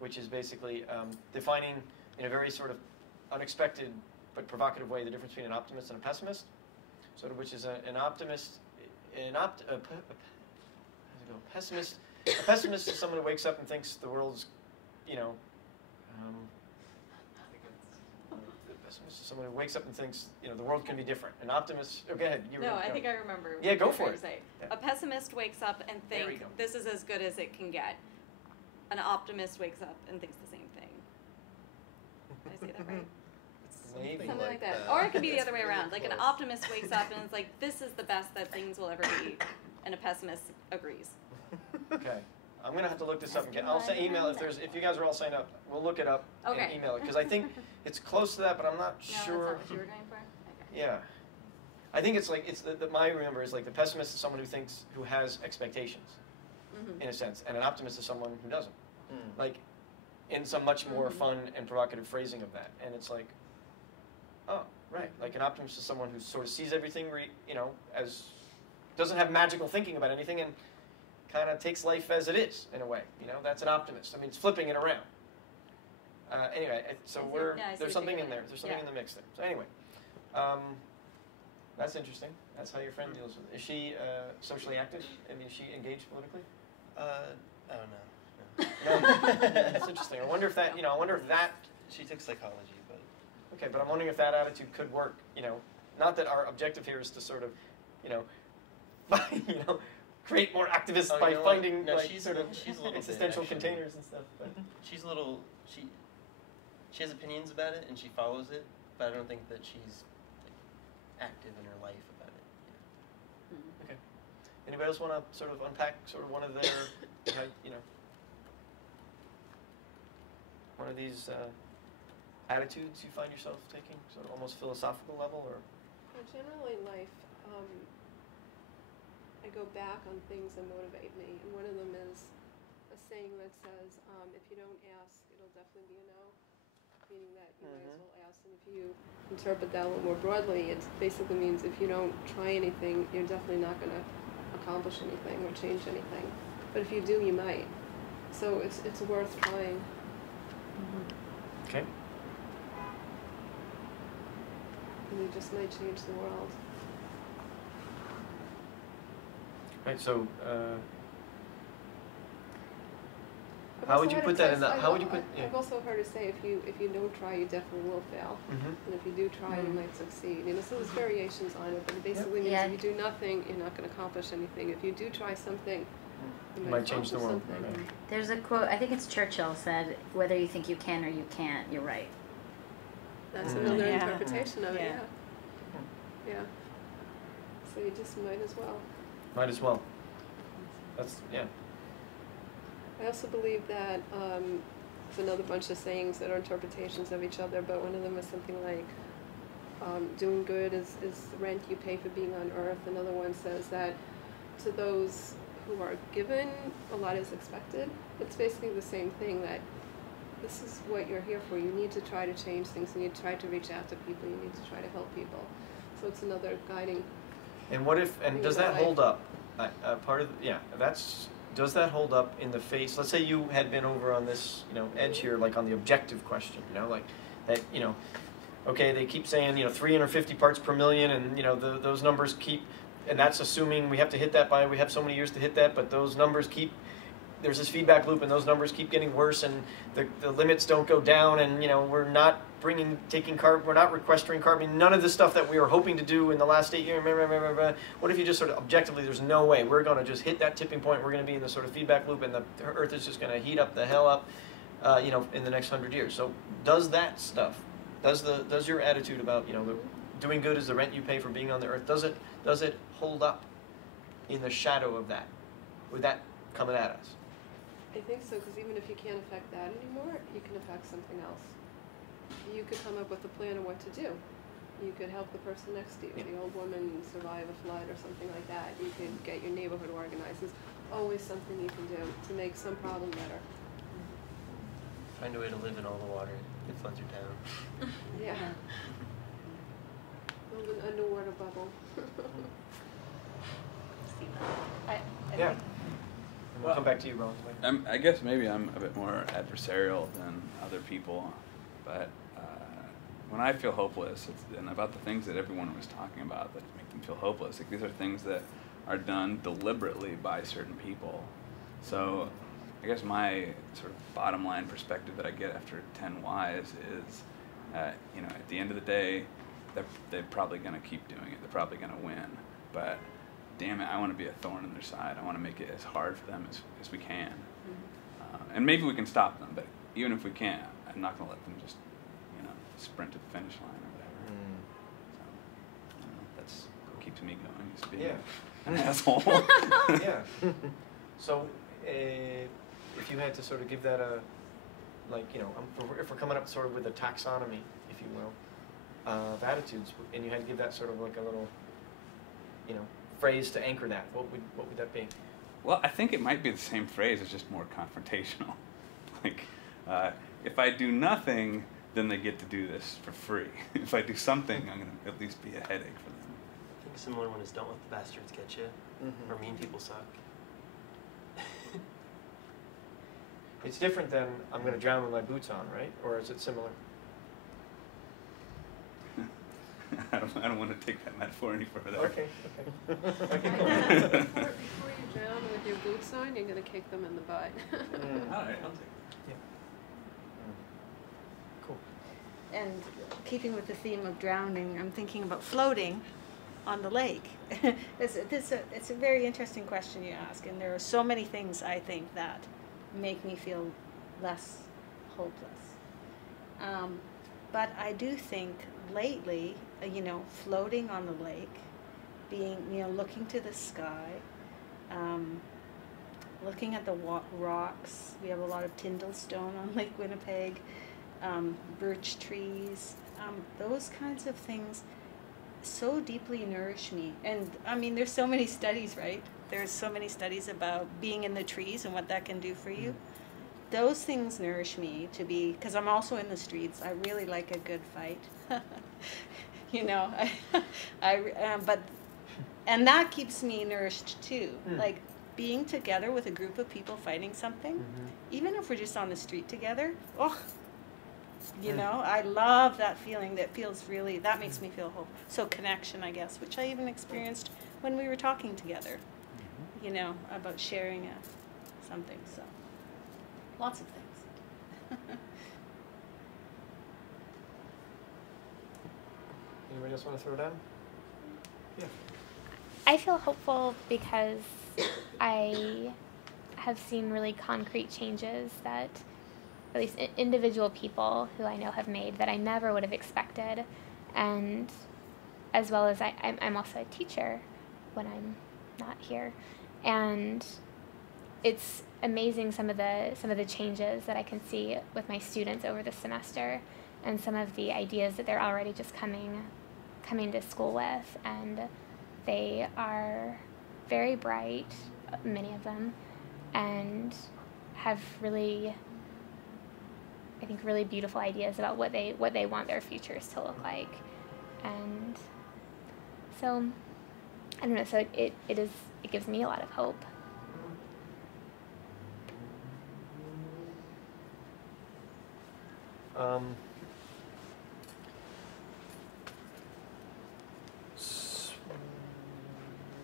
which is basically defining in a very sort of unexpected but provocative way the difference between an optimist and a pessimist. Sort of, which is an optimist, pessimist. A pessimist is someone who wakes up and thinks the world's, you know, pessimist is someone who wakes up and thinks, you know, the world can be different. An optimist, oh, go ahead. I think I remember. Yeah, go what for you were it. saying. Yeah. A pessimist wakes up and There we thinks go. this is as good as it can get. An optimist wakes up and thinks the same thing. Did I say that right? Maybe. Something like that. Or it could be the other way around. Like an optimist wakes up and is like, this is the best that things will ever be. And a pessimist agrees. Okay. I'm going to have to look this up and get, I'll say email if you guys are all signed up, we'll look it up and email it. Because I think it's close to that, but I'm not sure. No, that's not what you were going for? Okay. Yeah. I think it's like, my remember is like the pessimist is someone who has expectations, in a sense. And an optimist is someone who doesn't. Like, in some much more fun and provocative phrasing of that. And it's like, oh, right. Like an optimist is someone who sort of sees everything, you know, as, doesn't have magical thinking about anything and kind of takes life as it is, in a way. You know, that's an optimist. I mean, it's flipping it around. Anyway, so there's something in there. There's something in the mix there. So anyway, that's interesting. That's how your friend deals with it. Is she socially active? I mean, is she engaged politically? I don't know. No. That's interesting. I wonder if that, She took psychology, but... okay, but I'm wondering if that attitude could work, you know, not that our objective here is to sort of, you know, create more activists by finding she's a little existential bit, actually. containers and stuff. But. She's a little, she has opinions about it and she follows it, but I don't think that she's like, active in her life about it. Yeah. Okay. Anybody else want to sort of unpack sort of one of their, you know, one of these attitudes you find yourself taking, sort of almost philosophical level, or? Well, generally in life, I go back on things that motivate me, and one of them is a saying that says, if you don't ask, it'll definitely be a no, meaning that you might as well ask. And if you interpret that a little more broadly, it basically means if you don't try anything, you're definitely not going to accomplish anything or change anything. But if you do, you might. So it's worth trying. Okay. And you just might change the world. Right. So, how would you put that in the? How would you put? Yeah. I've also heard it say if you don't try, you definitely will fail, and if you do try, you might succeed. You know, so there's variations on it, but it basically means if you do nothing, you're not going to accomplish anything. If you do try something, you might change the world. Something. There's a quote, I think it's Churchill said, whether you think you can or you can't, you're right. That's another interpretation of it, yeah. So you just might as well. Might as well. That's, yeah. I also believe that there's another bunch of sayings that are interpretations of each other, but one of them is something like, doing good is the rent you pay for being on earth. Another one says that to those who are given, a lot is expected. It's basically the same thing, that this is what you're here for. You need to try to change things. You need to try to reach out to people. You need to try to help people. So it's another guiding. And what if, and does that hold up? Part of, does that hold up in the face? Let's say you had been over on this, you know, edge here, like on the objective question, you know, like that, you know, okay, they keep saying, you know, 350 parts per million, and, you know, those numbers keep, and that's assuming we have to hit that by, we have so many years to hit that, but those numbers keep, there's this feedback loop, and those numbers keep getting worse, and the limits don't go down, and, you know, we're not taking carbon, we're not sequestering carbon, none of the stuff that we were hoping to do in the last 8 years, what if you just sort of objectively, there's no way, we're going to just hit that tipping point, we're going to be in the sort of feedback loop, and the Earth is just going to heat up the hell up, you know, in the next 100 years. So does that stuff, does your attitude about, you know, doing good is the rent you pay for being on the Earth, does it hold up in the shadow of that, with that coming at us? I think so, because even if you can't affect that anymore, you can affect something else. You could come up with a plan of what to do. You could help the person next to you, the old woman survive a flood or something like that. You could get your neighborhood organized. There's always something you can do to make some problem better. Find a way to live in all the water that floods your town. Yeah. Build an underwater bubble. Yeah. And we'll come back to you, Ron. I guess maybe I'm a bit more adversarial than other people, but when I feel hopeless, and about the things that everyone was talking about that make them feel hopeless, like these are things that are done deliberately by certain people. So I guess my sort of bottom line perspective that I get after 10 Whys is you know, at the end of the day, they're probably going to keep doing it. They're probably going to win. But damn it, I want to be a thorn in their side. I want to make it as hard for them as we can. And maybe we can stop them, but even if we can't, I'm not going to let them just, you know, sprint to the finish line or whatever. So, I don't know, that's what keeps me going, is being an asshole. Yeah. So, if you had to sort of give that a, like, you know, if we're coming up sort of with a taxonomy, if you will, of attitudes, and you had to give that sort of like a little, you know, phrase to anchor that, what would that be? Well, I think it might be the same phrase, it's just more confrontational. Like, if I do nothing, then they get to do this for free. If I do something, I'm going to at least be a headache for them. I think a similar one is don't let the bastards get you, or mean people suck. It's different than I'm going to drown with my boots on, right? Or is it similar? I don't want to take that metaphor any further. Okay. Before you drown with your boots on, you're going to kick them in the butt. All right, I'll take it. Yeah. Cool. And keeping with the theme of drowning, I'm thinking about floating on the lake. It's a very interesting question you ask, and there are so many things I think that make me feel less hopeless. But I do think lately, you know, floating on the lake, being, you know, looking to the sky, looking at the rocks. We have a lot of Tyndall stone on Lake Winnipeg, birch trees. Those kinds of things so deeply nourish me. And I mean, there's so many studies, right? There's so many studies about being in the trees and what that can do for you. Those things nourish me to be, because I'm also in the streets. I really like a good fight. You know, and that keeps me nourished too. Like being together with a group of people fighting something, even if we're just on the street together. Oh, you know, I love that feeling. That feels really, that makes me feel hope. So connection, I guess, which I even experienced when we were talking together. You know, about sharing something. So lots of things. Anybody else want to throw down? Yeah. I feel hopeful because I have seen really concrete changes that at least individual people who I know have made that I never would have expected, and as well as I'm also a teacher when I'm not here, and it's amazing some of the changes that I can see with my students over the semester, and some of the ideas that they're already just coming to school with, and they are very bright, many of them, and have really, I think, really beautiful ideas about what they want their futures to look like. And so I don't know, so it gives me a lot of hope.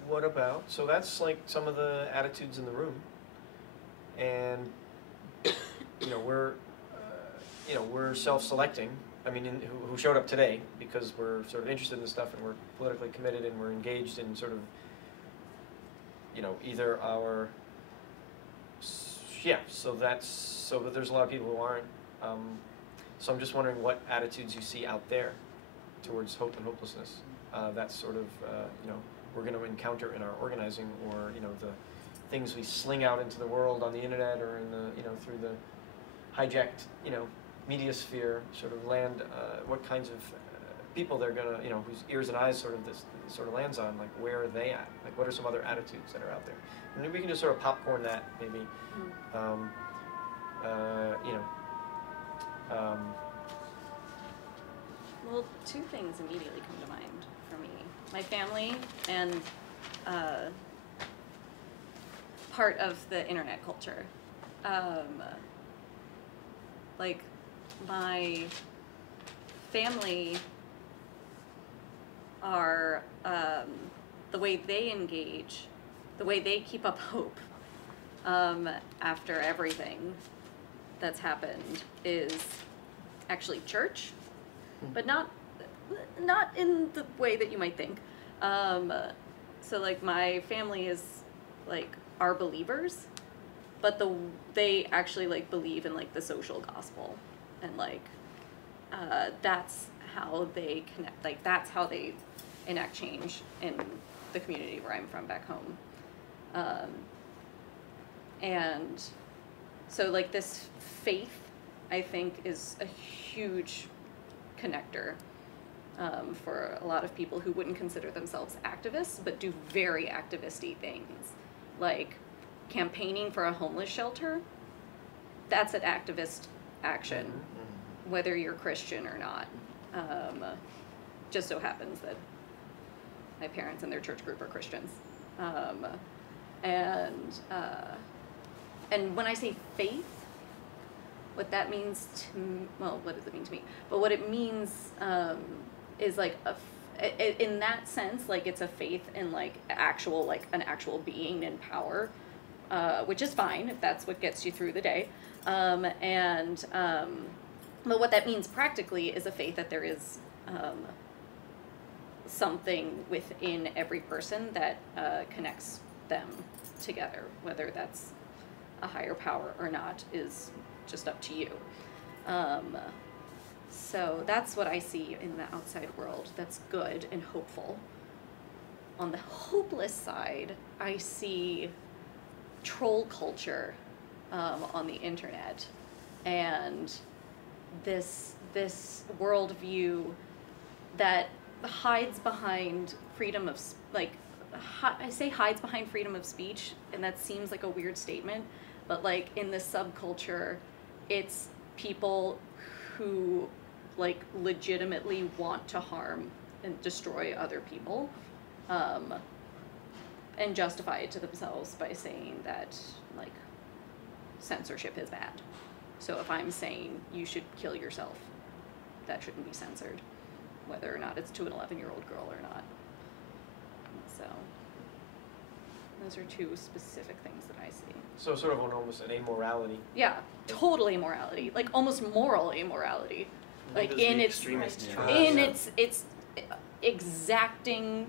What about, so that's like some of the attitudes in the room, and you know, we're self-selecting. I mean, who showed up today because we're sort of interested in this stuff and we're politically committed and we're engaged in sort of, you know, either our, so but there's a lot of people who aren't. So I'm just wondering what attitudes you see out there towards hope and hopelessness. That's sort of, you know, we're going to encounter in our organizing, or, you know, the things we sling out into the world on the internet or in the, you know, through the hijacked, you know, media sphere, sort of land, what kinds of people they're going to, you know, whose ears and eyes sort of this sort of lands on, like where are they at? Like what are some other attitudes that are out there? And we can just sort of popcorn that maybe, you know. Well, two things immediately come to mind for me. My family and part of the internet culture. Like, my family are, the way they engage, the way they keep up hope after everything that's happened is actually church. but not in the way that you might think. So like my family is like are believers, but they actually like believe in like the social gospel, and like that's how they connect. Like that's how they enact change in the community where I'm from back home. And so like this faith, I think, is a huge connector for a lot of people who wouldn't consider themselves activists, but do very activisty things. Like campaigning for a homeless shelter, that's an activist action, whether you're Christian or not. Just so happens that my parents and their church group are Christians. And when I say faith, what that means to, well, what does it mean to me? But what it means is like in that sense, like it's a faith in like an actual being and power, which is fine if that's what gets you through the day. But what that means practically is a faith that there is something within every person that connects them together, whether that's a higher power or not is just up to you. So that's what I see in the outside world that's good and hopeful. On the hopeless side, I see troll culture on the internet, and this worldview that hides behind freedom of, I say hides behind freedom of speech, and that seems like a weird statement, but like in this subculture, it's people who like legitimately want to harm and destroy other people, and justify it to themselves by saying that like censorship is bad. So if I'm saying you should kill yourself, that shouldn't be censored, whether or not it's to an 11-year-old girl or not. So those are two specific things that I see. So sort of almost an amorality. Yeah, total amorality, like almost moral amorality, like in its exacting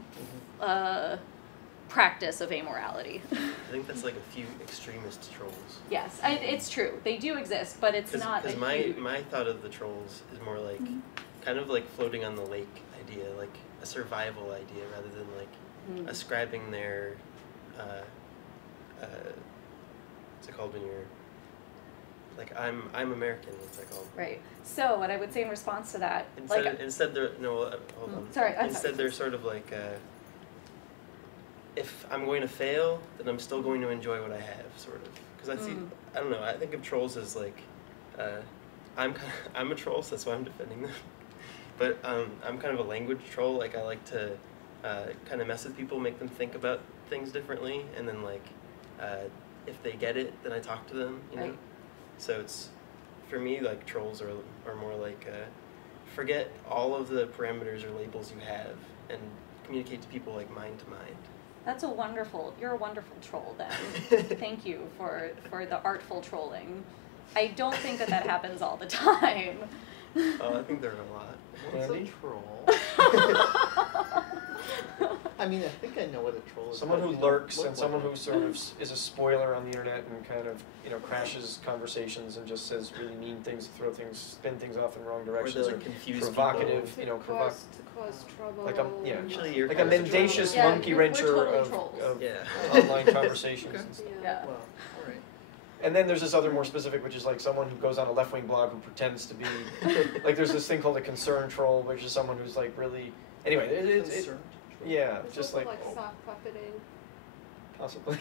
practice of amorality. I think that's like a few extremist trolls. Yes, it's true. They do exist, but it's not. Because my thought of the trolls is more like kind of like floating on the lake idea, like a survival idea, rather than like ascribing their what's it called when you're like I'm American. What's that called? Right. So what I would say in response to that, instead they're hold on. Sorry. Instead they're sort of like if I'm going to fail, then I'm still going to enjoy what I have, sort of. Because I see, I don't know. I think of trolls as like I'm a troll, so that's why I'm defending them. But I'm kind of a language troll. Like I like to kind of mess with people, make them think about things differently, and then like if they get it, then I talk to them. You know. Right. So it's for me like trolls are more like forget all of the parameters or labels you have and communicate to people like mind to mind. That's you're a wonderful troll then. Thank you for the artful trolling. I don't think that happens all the time. Oh, I think there are a lot. What's a troll? I mean, I think I know what a troll is. Someone who lurks and someone who sort of is a spoiler on the internet and kind of, crashes conversations and just says really mean things, spin things off in wrong directions, or like confuse provocative, to cause trouble. like Actually, you're like a mendacious Yeah, monkey we're wrencher totally of trolls. online conversations. And stuff. Yeah. Well, all right. And then there's this other more specific, which is like someone who goes on a left-wing blog who pretends to be, like there's this thing called a concern troll, which is someone who's like really, anyway, yeah, It's just also like sock puppeting. possibly,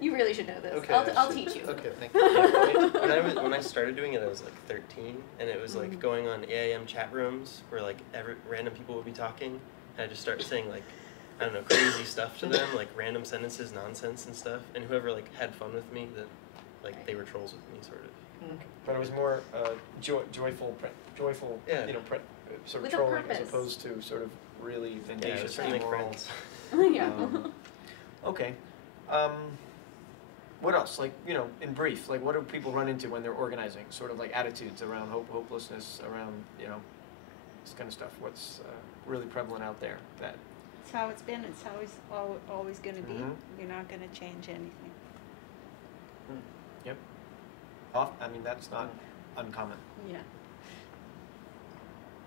You really should know this. Okay, I'll teach you. Okay, thank you. Yeah, when I started doing it, I was like 13, and it was like going on AIM chat rooms where like random people would be talking, and I just started saying like, I don't know, crazy stuff to them, like random sentences, nonsense and stuff, and whoever like had fun with me, that like they were trolls with me, sort of. but it was more joyful, Yeah. Sort of With a trolling as purpose. opposed to sort of really Yeah, mendacious trying to make immoral. friends. Yeah. Okay. What else? Like, in brief, like what do people run into when they're organizing? Sort of like attitudes around hopelessness, around, this kind of stuff. What's really prevalent out there? That It's how it's been. It's always going to be. You're not going to change anything. Yep. I mean, that's not uncommon. Yeah.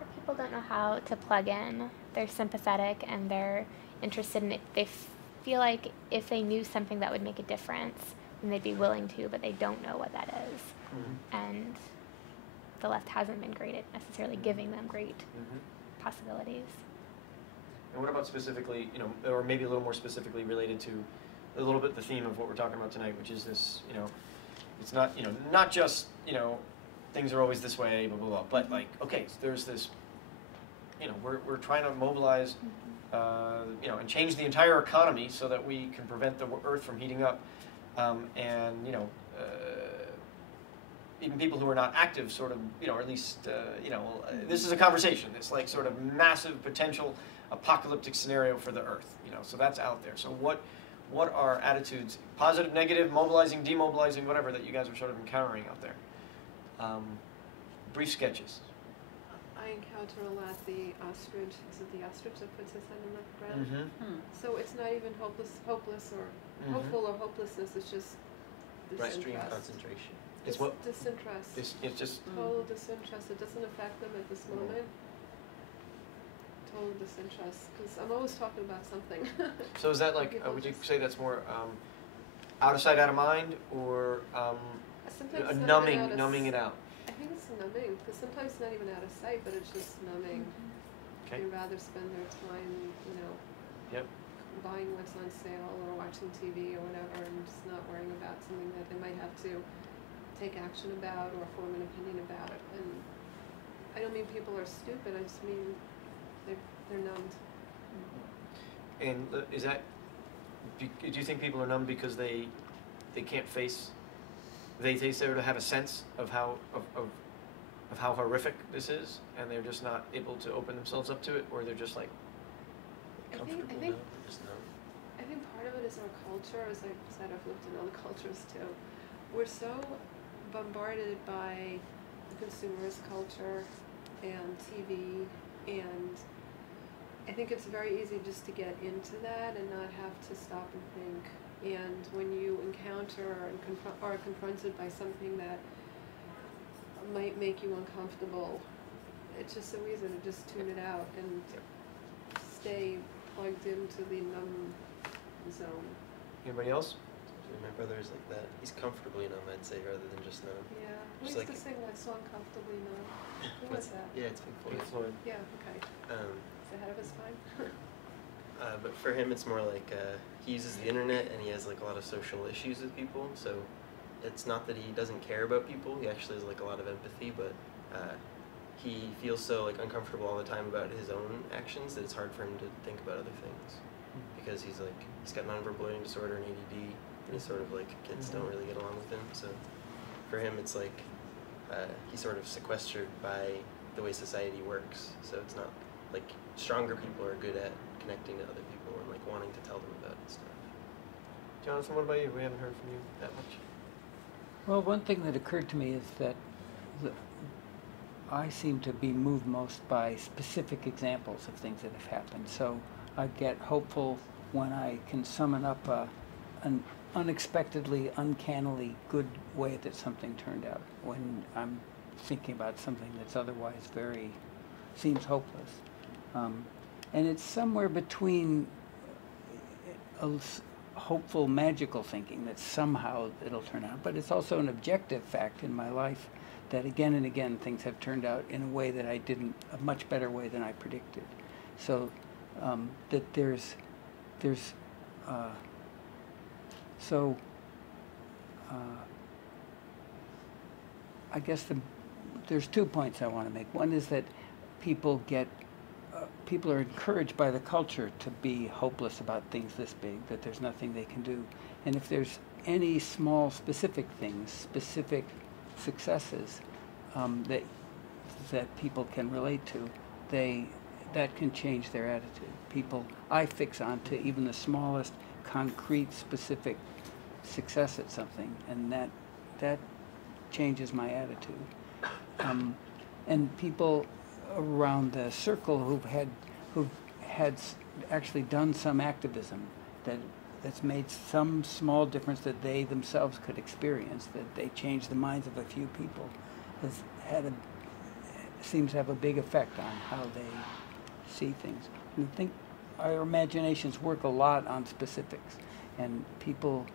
Or people don't know how to plug in. They're sympathetic and they're interested in it. They feel like if they knew something that would make a difference, then they'd be willing to, but they don't know what that is. And the left hasn't been great at necessarily giving them great possibilities. And what about specifically, you know, or maybe a little more specifically related to a little bit the theme of what we're talking about tonight, which is this, you know, it's not, you know, not just, you know, things are always this way, blah, blah, blah, but like, okay, so there's this, you know, we're trying to mobilize, you know, and change the entire economy so that we can prevent the earth from heating up. And, you know, even people who are not active sort of, you know, or at least, you know, this is a conversation. It's like sort of massive potential apocalyptic scenario for the earth, you know, so that's out there. So what are attitudes, positive, negative, mobilizing, demobilizing, whatever, that you guys are sort of encountering out there? Brief sketches. I encounter a lot the ostrich. Is it the ostrich that puts his head in the ground? So it's not even hopeless or hopeful or hopelessness. It's just disinterest. Extreme concentration. It's what? Disinterest. It's just Total disinterest. It doesn't affect them at this moment. Total disinterest. Because I'm always talking about something. So is that like, would you say that's more out of sight, out of mind, or Sometimes numbing it out? I think it's numbing, because sometimes it's not even out of sight, but it's just numbing. Okay. They'd rather spend their time, you know, buying what's on sale or watching TV or whatever, and just not worrying about something that they might have to take action about or form an opinion about. And I don't mean people are stupid, I just mean they're numbed. And is that, do you think people are numb because they can't face, they sort of have a sense of how horrific this is, and they're just not able to open themselves up to it, or they're just like Comfortable now, they're just numb. I think part of it is our culture. As I said, I've lived in other cultures too. We're so bombarded by the consumerist culture and TV, and I think it's very easy just to get into that and not have to stop and think. And when you encounter and are confronted by something that might make you uncomfortable, it's just so easy to just tune it out and stay plugged into the numb zone. Anybody else? My brother is like that. He's comfortably numb, I'd say, rather than just numb. Yeah. We Just used like- to sing that song Comfortably Numb. Who was that? Yeah, it's Pink Floyd. Pink Floyd. Yeah, okay. It's ahead of his time. But for him, it's more like he uses the internet and he has like a lot of social issues with people. So it's not that he doesn't care about people. He actually has like a lot of empathy, but he feels so like uncomfortable all the time about his own actions that it's hard for him to think about other things because he's got nonverbal learning disorder and ADD, and he's sort of like kids don't really get along with him. So for him, it's like he's sort of sequestered by the way society works. So it's not like stronger people are good at connecting to other people and like wanting to tell them about stuff. Jonathan, what about you? We haven't heard from you that much. Well, one thing that occurred to me is that I seem to be moved most by specific examples of things that have happened. So I get hopeful when I can summon up an unexpectedly, uncannily good way that something turned out, when I'm thinking about something that's otherwise seems hopeless. And it's somewhere between hopeful, magical thinking that somehow it'll turn out, but it's also an objective fact in my life that again and again things have turned out in a way that a much better way than I predicted. So that I guess there's 2 points I want to make. One is that people are encouraged by the culture to be hopeless about things this big, that there's nothing they can do. And if there's any small specific things, specific successes that people can relate to, that can change their attitude. I fix on to even the smallest concrete specific success at something, and that changes my attitude. And people around the circle who've had actually done some activism that's made some small difference that they themselves could experience, that they changed the minds of a few people, seems to have a big effect on how they see things. And I think our imaginations work a lot on specifics, and people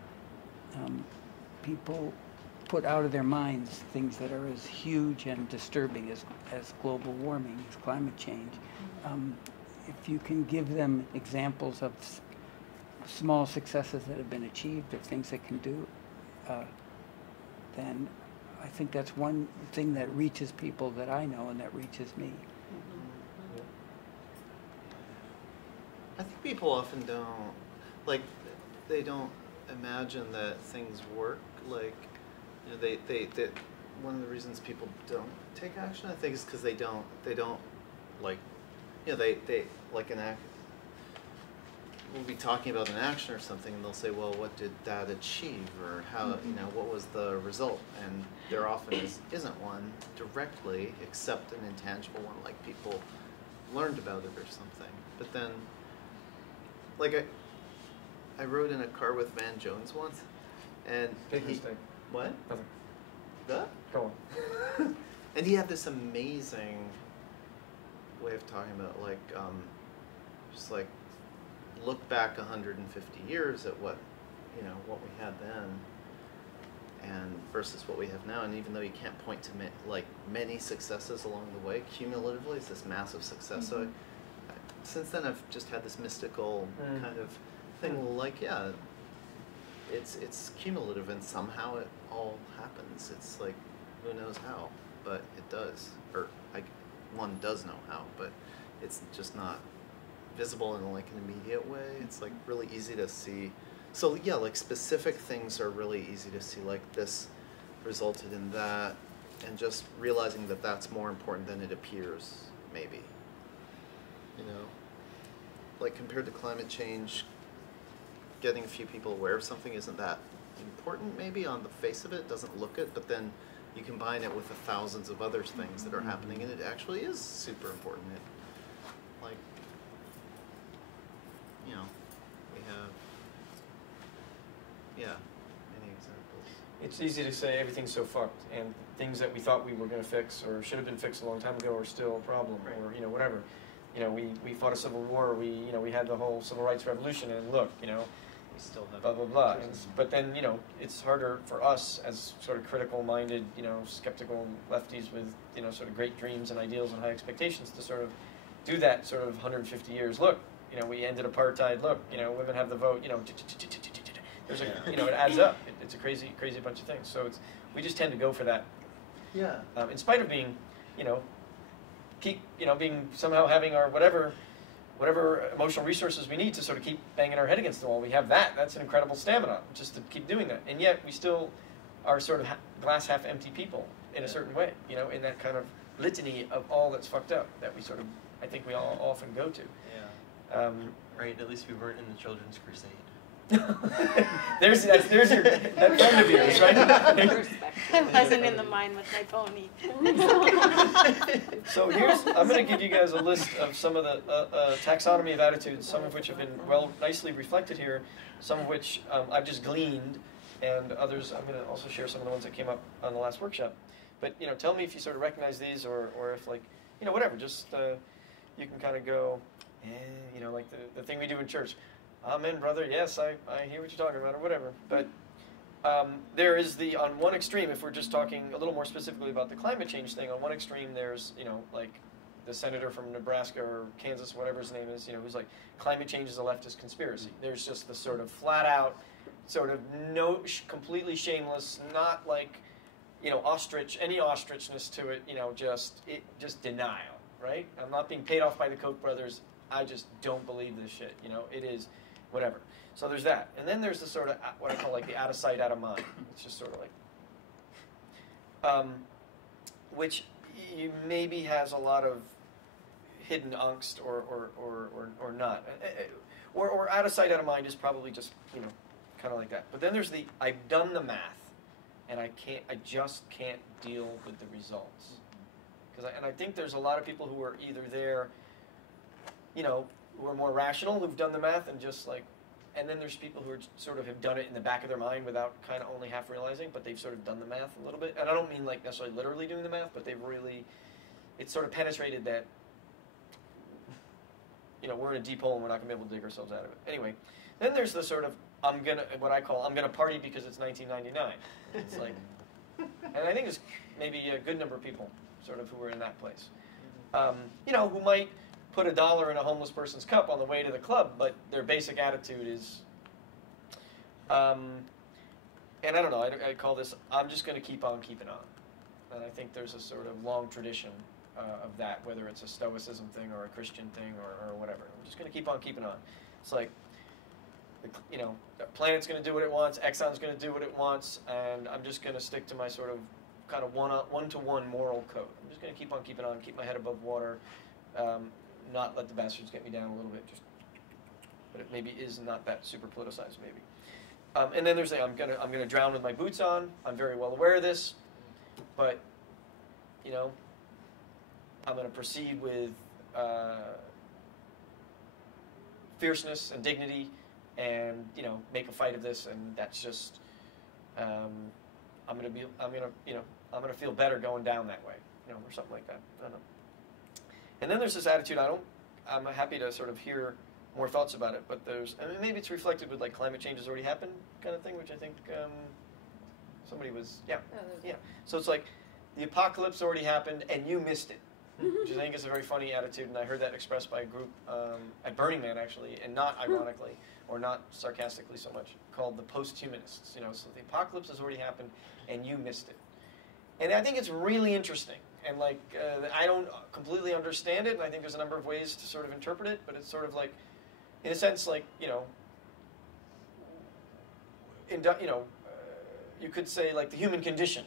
put out of their minds things that are as huge and disturbing as global warming, as climate change. If you can give them examples of small successes that have been achieved, or things that can do, then I think that's one thing that reaches people that I know and that reaches me. I think people often don't, like, they don't imagine that things work. Like, you know, they one of the reasons people don't take action, I think, is because they don't, like, you know, they like we'll be talking about an action or something, and they'll say, well, what did that achieve, or how, you know, what was the result? And there often isn't one directly, except an intangible one, like people learned about it or something. But then, like, I rode in a car with Van Jones once, and Big mistake. What? Nothing. What? Go on. And he had this amazing way of talking about, like, just like, look back 150 years at what we had then, and versus what we have now. And even though you can't point to many successes along the way, cumulatively it's this massive success. So since then I've just had this mystical kind of thing, like, yeah, it's cumulative, and somehow it all happens. It's like, who knows how, but it does, or one does know how, but it's just not visible in like an immediate way. It's like really easy to see. So yeah, like specific things are really easy to see, like this resulted in that, and just realizing that that's more important than it appears, maybe. You know, like compared to climate change, getting a few people aware of something isn't that important maybe on the face of it, doesn't look it, but then you combine it with the thousands of other things that are happening, and it actually is super important. It, like, you know, we have, yeah, many examples. It's easy to say everything's so fucked, and things that we thought we were going to fix or should have been fixed a long time ago are still a problem, Right. or, you know, whatever. You know, we fought a civil war, we had the whole civil rights revolution, and look, you know, We still have blah, blah, blah. But then, you know, it's harder for us as sort of critical-minded, you know, skeptical lefties with, you know, sort of great dreams and ideals and high expectations to sort of do that sort of 150 years. Look, you know, we ended apartheid. Look, you know, women have the vote. You know, there's a, you know, it adds up. It's a crazy, crazy bunch of things. So we just tend to go for that. Yeah. In spite of being, you know, being somehow having our whatever emotional resources we need to sort of keep banging our head against the wall. We have that. That's an incredible stamina just to keep doing that. And yet we still are sort of glass half empty people in a certain way, you know, in that kind of litany of all that's fucked up that we sort of, I think we all often go to. Yeah. Right, at least we weren't in the Children's Crusade. there's your that friend of yours, right? I wasn't in the mine with my pony. So I'm going to give you guys a list of some of the taxonomy of attitudes, some of which have been nicely reflected here, some of which I've just gleaned, and others I'm going to also share some of the ones that came up on the last workshop. But, you know, tell me if you sort of recognize these, or if, like, you know, whatever, just you can kind of go, you know, like the thing we do in church. Amen, brother. Yes, I hear what you're talking about, or whatever. But there is on one extreme, if we're just talking a little more specifically about the climate change thing, on one extreme there's, you know, like the senator from Nebraska or Kansas, whatever his name is, you know, who's like, climate change is a leftist conspiracy. There's just the sort of flat out, sort of completely shameless, not like, you know, any ostrichness to it, you know, just denial, right? I'm not being paid off by the Koch brothers. I just don't believe this shit, you know, it is. Whatever. So there's that. And then there's the sort of, what I call like the out of sight, out of mind. It's just sort of like, which maybe has a lot of hidden angst or not. Or out of sight, out of mind is probably just, you know, kind of like that. But then there's I've done the math, and I just can't deal with the results. And I think there's a lot of people who are either there, who are more rational, who've done the math and just like, and then there's people who are sort of have done it in the back of their mind without kind of only half realizing, but they've sort of done the math a little bit. And I don't mean like necessarily literally doing the math, but they've really, it's sort of penetrated that, we're in a deep hole and we're not going to be able to dig ourselves out of it. Anyway, then there's the sort of, I'm going to party because it's 1999. It's like, and I think there's maybe a good number of people sort of who are in that place. Who might put $1 in a homeless person's cup on the way to the club, but their basic attitude is, and I don't know, I call this, I'm just going to keep on keeping on. And I think there's a sort of long tradition of that, whether it's a Stoicism thing or a Christian thing or whatever. I'm just going to keep on keeping on. It's like, the planet's going to do what it wants, Exxon's going to do what it wants, and I'm just going to stick to my sort of kind of one-to-one moral code. I'm just going to keep on keeping on, keep my head above water, not let the bastards get me down a little bit. But it maybe is not that super politicized, maybe. And then there's I'm gonna drown with my boots on. I'm very well aware of this, but I'm gonna proceed with fierceness and dignity, and make a fight of this. And that's just I'm gonna feel better going down that way, or something like that. I don't know. And then there's this attitude, I'm happy to sort of hear more thoughts about it, but maybe it's reflected with like climate change has already happened kind of thing, which I think somebody was, yeah. So it's like the apocalypse already happened and you missed it, which I think is a very funny attitude, and I heard that expressed by a group at Burning Man actually, and not ironically, or not sarcastically so much, called the post-humanists. So the apocalypse has already happened and you missed it. And I think it's really interesting. And like, I don't completely understand it, and I think there's a number of ways to sort of interpret it, but it's sort of like, in a sense, like, you could say like the human condition,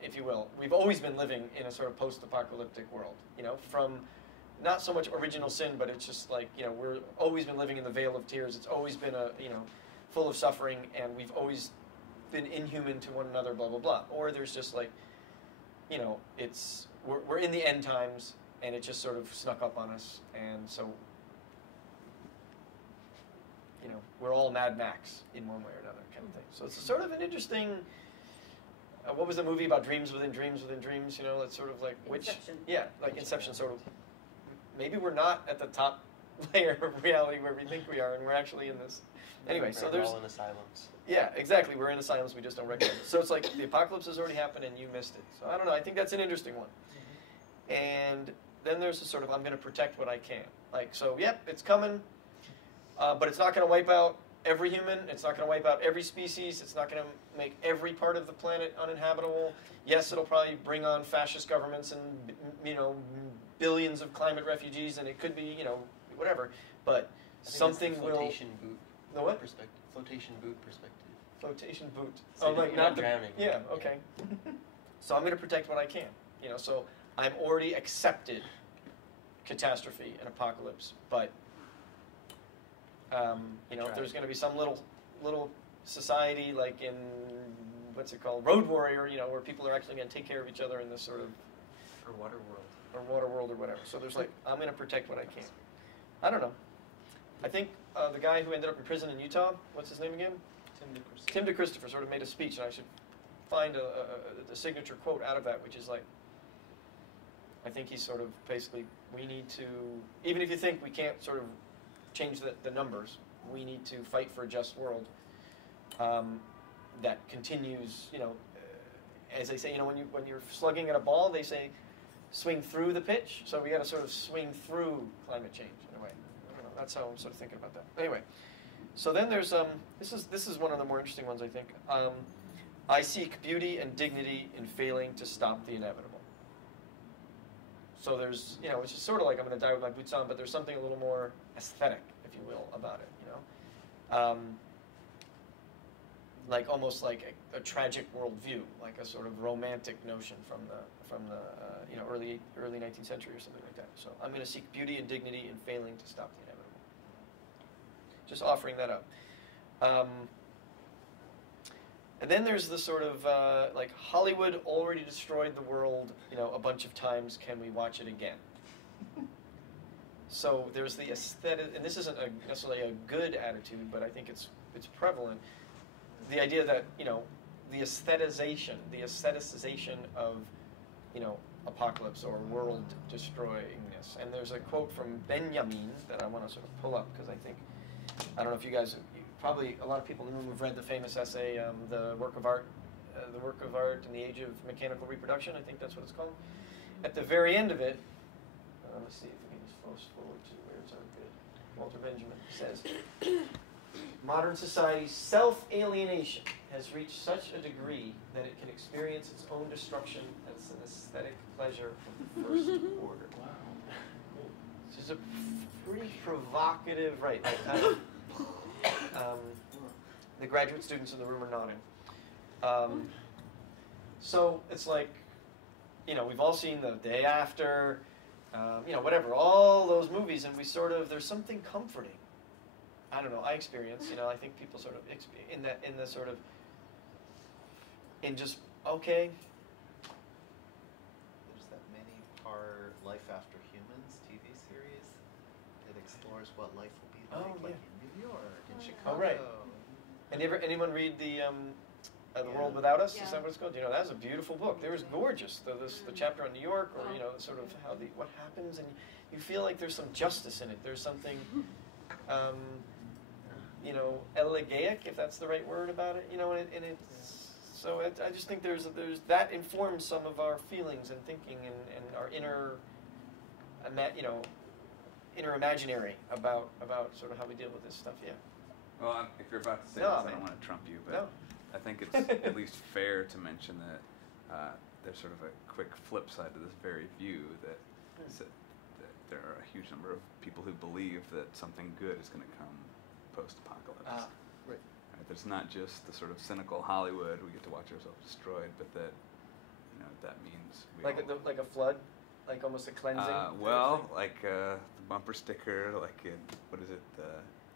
if you will. We've always been living in a sort of post-apocalyptic world, from not so much original sin, but it's just like, we're always been living in the vale of tears. It's always been full of suffering, and we've always been inhuman to one another, blah, blah, blah. Or there's just like, we're in the end times, and it just sort of snuck up on us, and so, we're all Mad Max in one way or another kind of thing. So it's sort of an interesting, what was the movie about dreams within dreams within dreams, that's sort of like, Inception. Inception, sort of, maybe we're not at the top layer of reality where we think we are, and we're actually in this. Anyway, so there's... We're all in asylums. Yeah, exactly. We're in asylums. We just don't recognize it. So it's like the apocalypse has already happened and you missed it. So I don't know. I think that's an interesting one. And then there's a sort of, I'm going to protect what I can. Like, so, yep, it's coming, but it's not going to wipe out every human. It's not going to wipe out every species. It's not going to make every part of the planet uninhabitable. Yes, it'll probably bring on fascist governments and, billions of climate refugees, and it could be, whatever. But something will... Flotation boot. The what? Perspective. Flotation boot perspective. Flotation boot. So like not drowning. Yeah, okay. So I'm going to protect what I can. So I'm already accepted catastrophe and apocalypse, but if there's going to be some little society like in what's it called, Road Warrior, where people are actually going to take care of each other in this sort of Or Water World. Or Water World or whatever. So there's like, I'm going to protect what I can. I don't know. I think the guy who ended up in prison in Utah, what's his name again? Tim DeChristopher sort of made a speech, and I should find the signature quote out of that, which is like, I think he's sort of basically, we need to, even if you think we can't sort of change the numbers, we need to fight for a just world that continues, as they say, when you're slugging at a ball, they say, swing through the pitch. So we got to sort of swing through climate change in a way. That's how I'm sort of thinking about that. Anyway, so then there's this is one of the more interesting ones, I think. I seek beauty and dignity in failing to stop the inevitable. So there's, it's just sort of like I'm going to die with my boots on, but there's something a little more aesthetic, if you will, about it. Like almost like a tragic worldview, like a sort of romantic notion from the early 19th century or something like that. So I'm going to seek beauty and dignity in failing to stop the inevitable. Just offering that up. And then there's the sort of like Hollywood already destroyed the world, you know, a bunch of times. Can we watch it again? So there's the aesthetic, and this isn't necessarily a good attitude, but I think it's prevalent. The idea that, you know, the aestheticization of, you know, apocalypse or world destroyingness. And there's a quote from Benjamin that I want to sort of pull up because I think, I don't know if you guys, probably a lot of people in the room have read the famous essay, the work of art in the age of mechanical reproduction. I think that's what it's called. At the very end of it, let's see if we can just fast forward to where it's our good. Walter Benjamin says, modern society's self-alienation has reached such a degree that it can experience its own destruction as an aesthetic pleasure of the first order. Wow. This is a pretty provocative, right, like kind of, the graduate students in the room are nodding. So it's like, you know, we've all seen The Day After, you know, whatever, all those movies, and we sort of, there's something comforting. I don't know, I experience, you know, I think people sort of, in the sort of, in just, okay. There's that many-part Life After Humans TV series. It explores what life will be like in New York, in Chicago. Oh, right. And anyone read the World Without Us? Is that what it's called? You know, that's a beautiful book. It was gorgeous. The chapter on New York, or, you know, sort of how what happens, and you feel like there's some justice in it. There's something, you know, elegaic, if that's the right word about it. You know, and it's so I just think there's that informs some of our feelings and thinking and our inner, you know, inner imaginary about sort of how we deal with this stuff. Yeah. Well, if you're about to say this, I don't want to trump you, but I think it's at least fair to mention that there's sort of a quick flip side to this very view that there are a huge number of people who believe that something good is going to come post-apocalypse. Right. There's not just the sort of cynical Hollywood, we get to watch ourselves destroyed, but that, you know, that means we like a flood, like almost a cleansing. Well, like the bumper sticker, like in, what is it?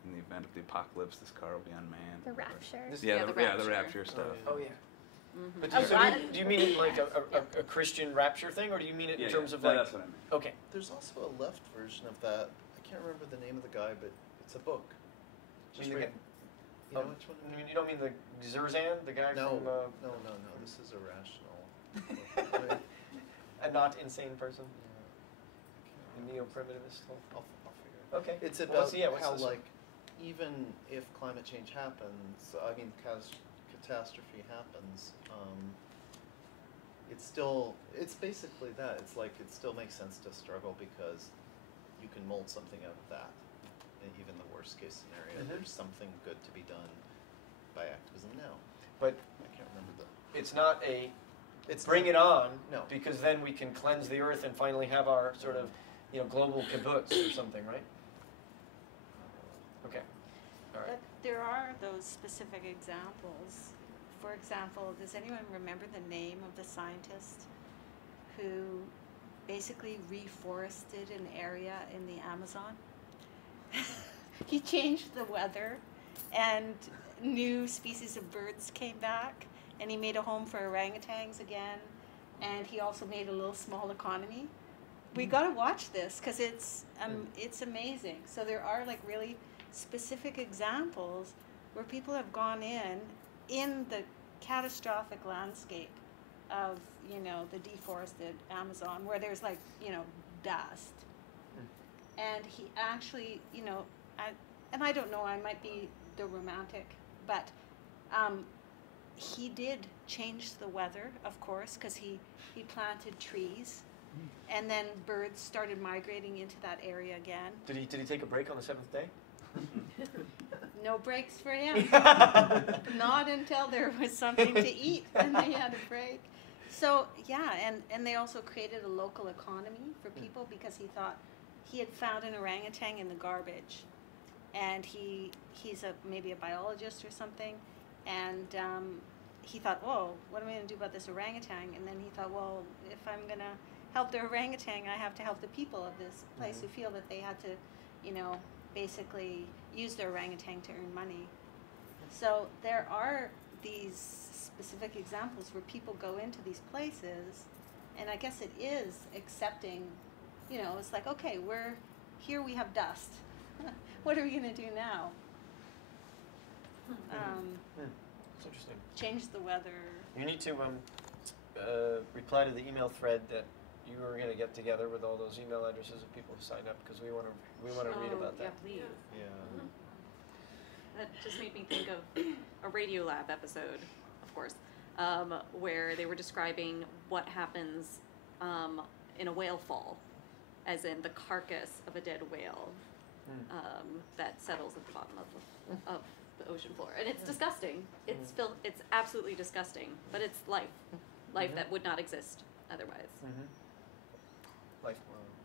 In the event of the apocalypse, this car will be unmanned. The rapture. The rapture stuff. Oh yeah. Mm-hmm. But do you mean it like a Christian rapture thing, or do you mean it in terms of like? That's what I mean. Okay. There's also a left version of that. I can't remember the name of the guy, but it's a book. Just read. You know which one? You don't mean the Zerzan, the guy No, from? no. This is a rational. A not insane person. A neo-primitivist. I'll figure it out. Okay. It's about what's how, this like, even if climate change happens, I mean, catastrophe happens, it's basically that. It's like, it still makes sense to struggle because you can mold something out of that. In even the worst case scenario, there's something good to be done by activism now. But I can't remember the. it's not a. It's bring not, it on. No. Because then we can cleanse the earth and finally have our sort of, you know, global kibbutz or something, right? Okay. All right. But there are those specific examples. For example, does anyone remember the name of the scientist who basically reforested an area in the Amazon? He changed the weather and new species of birds came back, and he made a home for orangutans again, and he also made a little small economy. We got to watch this because it's amazing. So there are like really specific examples where people have gone in the catastrophic landscape of, you know, the deforested Amazon, where there's like, you know, dust. And he actually, you know, I don't know, I might be the romantic, but he did change the weather, of course, because he planted trees, and then birds started migrating into that area again. Did he take a break on the seventh day? No breaks for him. Not until there was something to eat, and they had a break. So yeah, and they also created a local economy for people because he thought he had found an orangutan in the garbage, and he's maybe a biologist or something, and he thought, oh, what am I going to do about this orangutan? And then he thought, well, if I'm going to help the orangutan, I have to help the people of this place who feel that they had to, you know, basically use the orangutan to earn money. So there are these specific examples where people go into these places, and I guess it is accepting, you know, it's like, okay, we're here, we have dust. What are we going to do now? It's interesting. Change the weather. You need to reply to the email thread that you were going to get together with all those email addresses of people who signed up, because we want to read about that. Yeah, please. Yeah. That just made me think of a Radiolab episode, of course, where they were describing what happens in a whale fall, as in the carcass of a dead whale that settles at the bottom of the ocean floor, and it's disgusting. It's it's absolutely disgusting, but it's life that would not exist otherwise.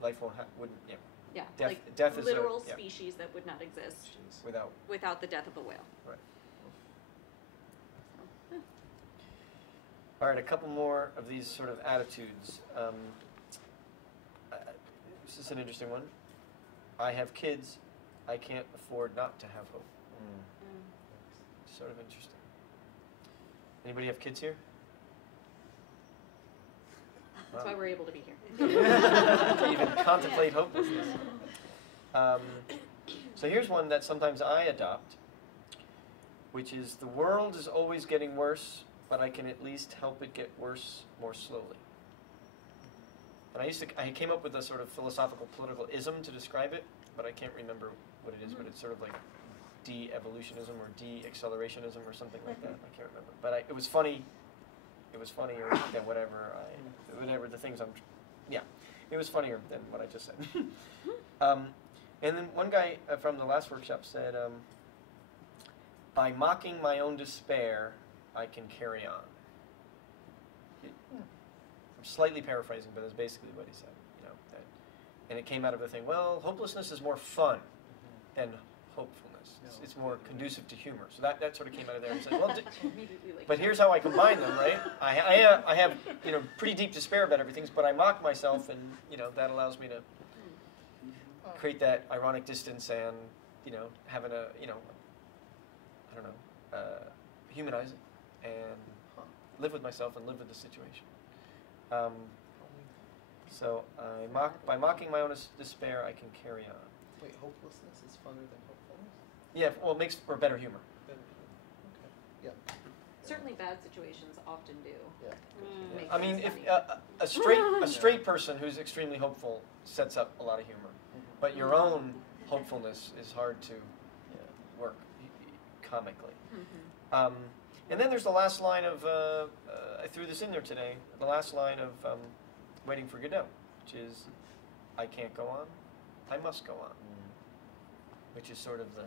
Life wouldn't. Yeah. Yeah, Death is literal species that would not exist without the death of a whale. Right. All right, a couple more of these sort of attitudes. This is an interesting one. I have kids. I can't afford not to have hope. Sort of interesting. Anybody have kids here? That's why we're able to be here. To even contemplate hopelessness. So here's one that sometimes I adopt, which is, the world is always getting worse, but I can at least help it get worse more slowly. And I came up with a sort of philosophical political ism to describe it, but I can't remember what it is, but it's sort of like de-evolutionism or de-accelerationism or something like that. I can't remember. But it was funny. It was funnier than whatever the things it was funnier than what I just said. And then one guy from the last workshop said, by mocking my own despair, I can carry on. I'm slightly paraphrasing, but that's basically what he said. You know, and it came out of the thing, well, hopelessness is more fun than hopefulness. It's more conducive to humor. So that sort of came out of there and said, well, but here's how I combine them, right? I have pretty deep despair about everything, but I mock myself, and that allows me to create that ironic distance and having a humanize it and live with myself and live with the situation. So by mocking my own despair, I can carry on. Wait, hopelessness is funner than hopefulness? Yeah, well, it makes for better humor. Better humor. Okay. Yeah. Certainly, bad situations often do. Yeah. I mean, if funny. a straight person who's extremely hopeful sets up a lot of humor, but your own hopefulness is hard to work comically. And then there's the last line of I threw this in there today. The last line of Waiting for Godot, which is, I can't go on, I must go on, which is sort of the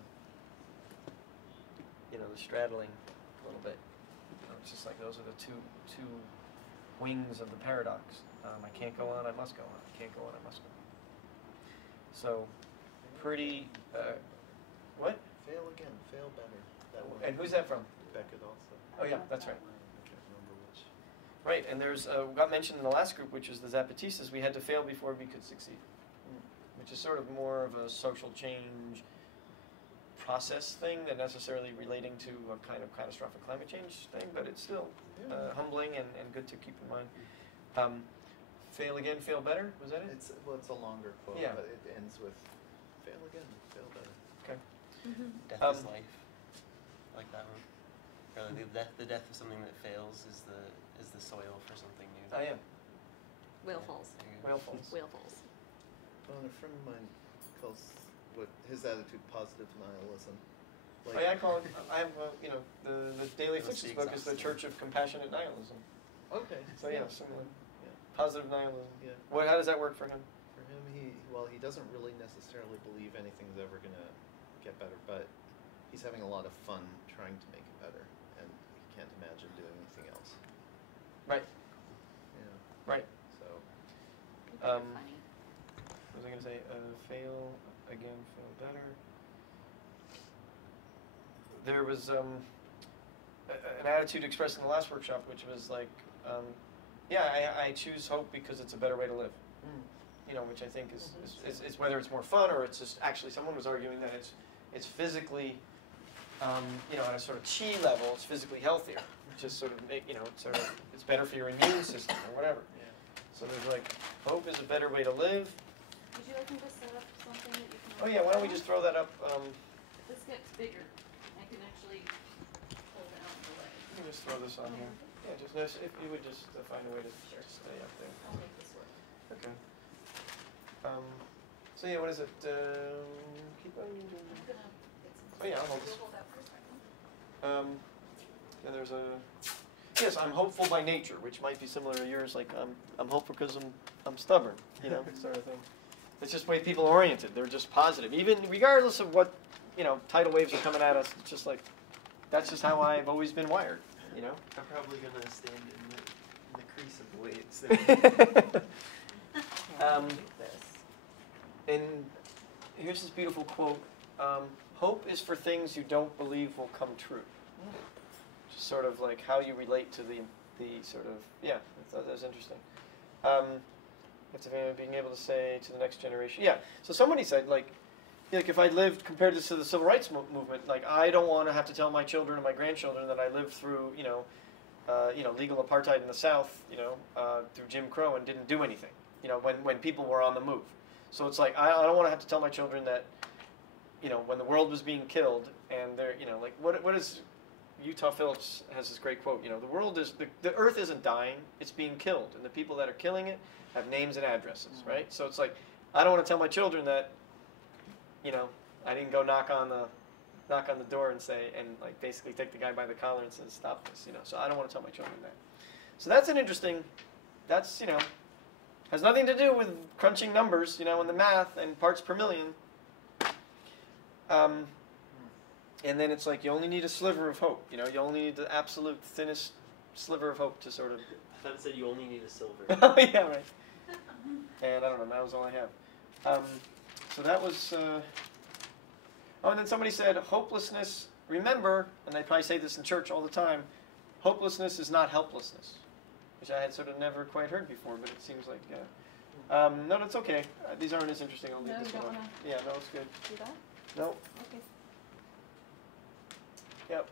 straddling a little bit. It's just like those are the two wings of the paradox. I can't go on, I must go on. I can't go on, I must go on. So, pretty. What? Fail again, fail better. That one. And who's that from? Beckett also. Oh yeah, that's right. I can't remember which. Right, and there's got mentioned in the last group, which is the Zapatistas. We had to fail before we could succeed, which is sort of more of a social change process thing than necessarily relating to a kind of catastrophic climate change thing, but it's still humbling and good to keep in mind. Fail again, fail better, was that it? It's a longer quote, but it ends with fail again, fail better. Okay. Death is life, like that one. Really, the death of something that fails is the soil for something new. I am. Whale falls. Whale falls. Whale falls. Well, and a friend of mine calls his attitude positive nihilism. Like, I call it. I have the Daily Afflictions book is the Church of Compassionate Nihilism. Okay. So similar. Yeah. Positive nihilism. Yeah. How does that work for him? For him, he doesn't really necessarily believe anything's ever gonna get better, but he's having a lot of fun trying to make it better, and he can't imagine doing anything else. Right. Yeah. Right. So. Funny. What was I going to say? Fail again, fail better. There was an attitude expressed in the last workshop, which was like, I choose hope because it's a better way to live. Which I think is whether it's more fun or it's just actually someone was arguing that it's physically, at a sort of chi level, it's physically healthier. just sort of make, it's better for your immune system or whatever. Yeah. So there's like, hope is a better way to live. Would you like me to set up something that you can? Oh yeah, why don't we just throw that up? This gets bigger. I can actually hold it out of the way. You can just throw this on here. Yeah, just notice if you would just find a way to stay up there. I'll make this work. Okay. So yeah, what is it? Keep on. I'm gonna get some. Oh yeah, I'll hold this. You'll hold that for a second. And there's a. Yes, I'm hopeful by nature, which might be similar to yours. Like I'm hopeful because I'm stubborn, sort of thing. It's just the way people are oriented. They're just positive, even regardless of what tidal waves are coming at us. It's just like that's just how I've always been wired. I'm probably gonna stand in the crease of the waves. And here's this beautiful quote: "Hope is for things you don't believe will come true." Just sort of like how you relate to the sort of I thought that was interesting. It's being able to say to the next generation. Yeah. So somebody said like if I lived compared this to the civil rights movement, like I don't want to have to tell my children and my grandchildren that I lived through legal apartheid in the South, through Jim Crow and didn't do anything. When people were on the move. So it's like I don't want to have to tell my children that when the world was being killed and they're like what is Utah Phillips has this great quote, the world is the earth isn't dying, it's being killed, and the people that are killing it have names and addresses, right? So it's like I don't want to tell my children that I didn't go knock on the door and say and like basically take the guy by the collar and say stop this, so I don't want to tell my children that. So that's an interesting, that's has nothing to do with crunching numbers, and the math and parts per million. And then it's like you only need a sliver of hope. You only need the absolute thinnest sliver of hope to sort of. I thought it said you only need a silver. Oh yeah, right. And I don't know. That was all I have. So that was. Oh, and then somebody said hopelessness. Remember, and they probably say this in church all the time. Hopelessness is not helplessness, which I had sort of never quite heard before, but it seems like. No, that's okay. These aren't as interesting. I'll leave this one. Yeah, no, it's good. Do that? No. Okay. Yep.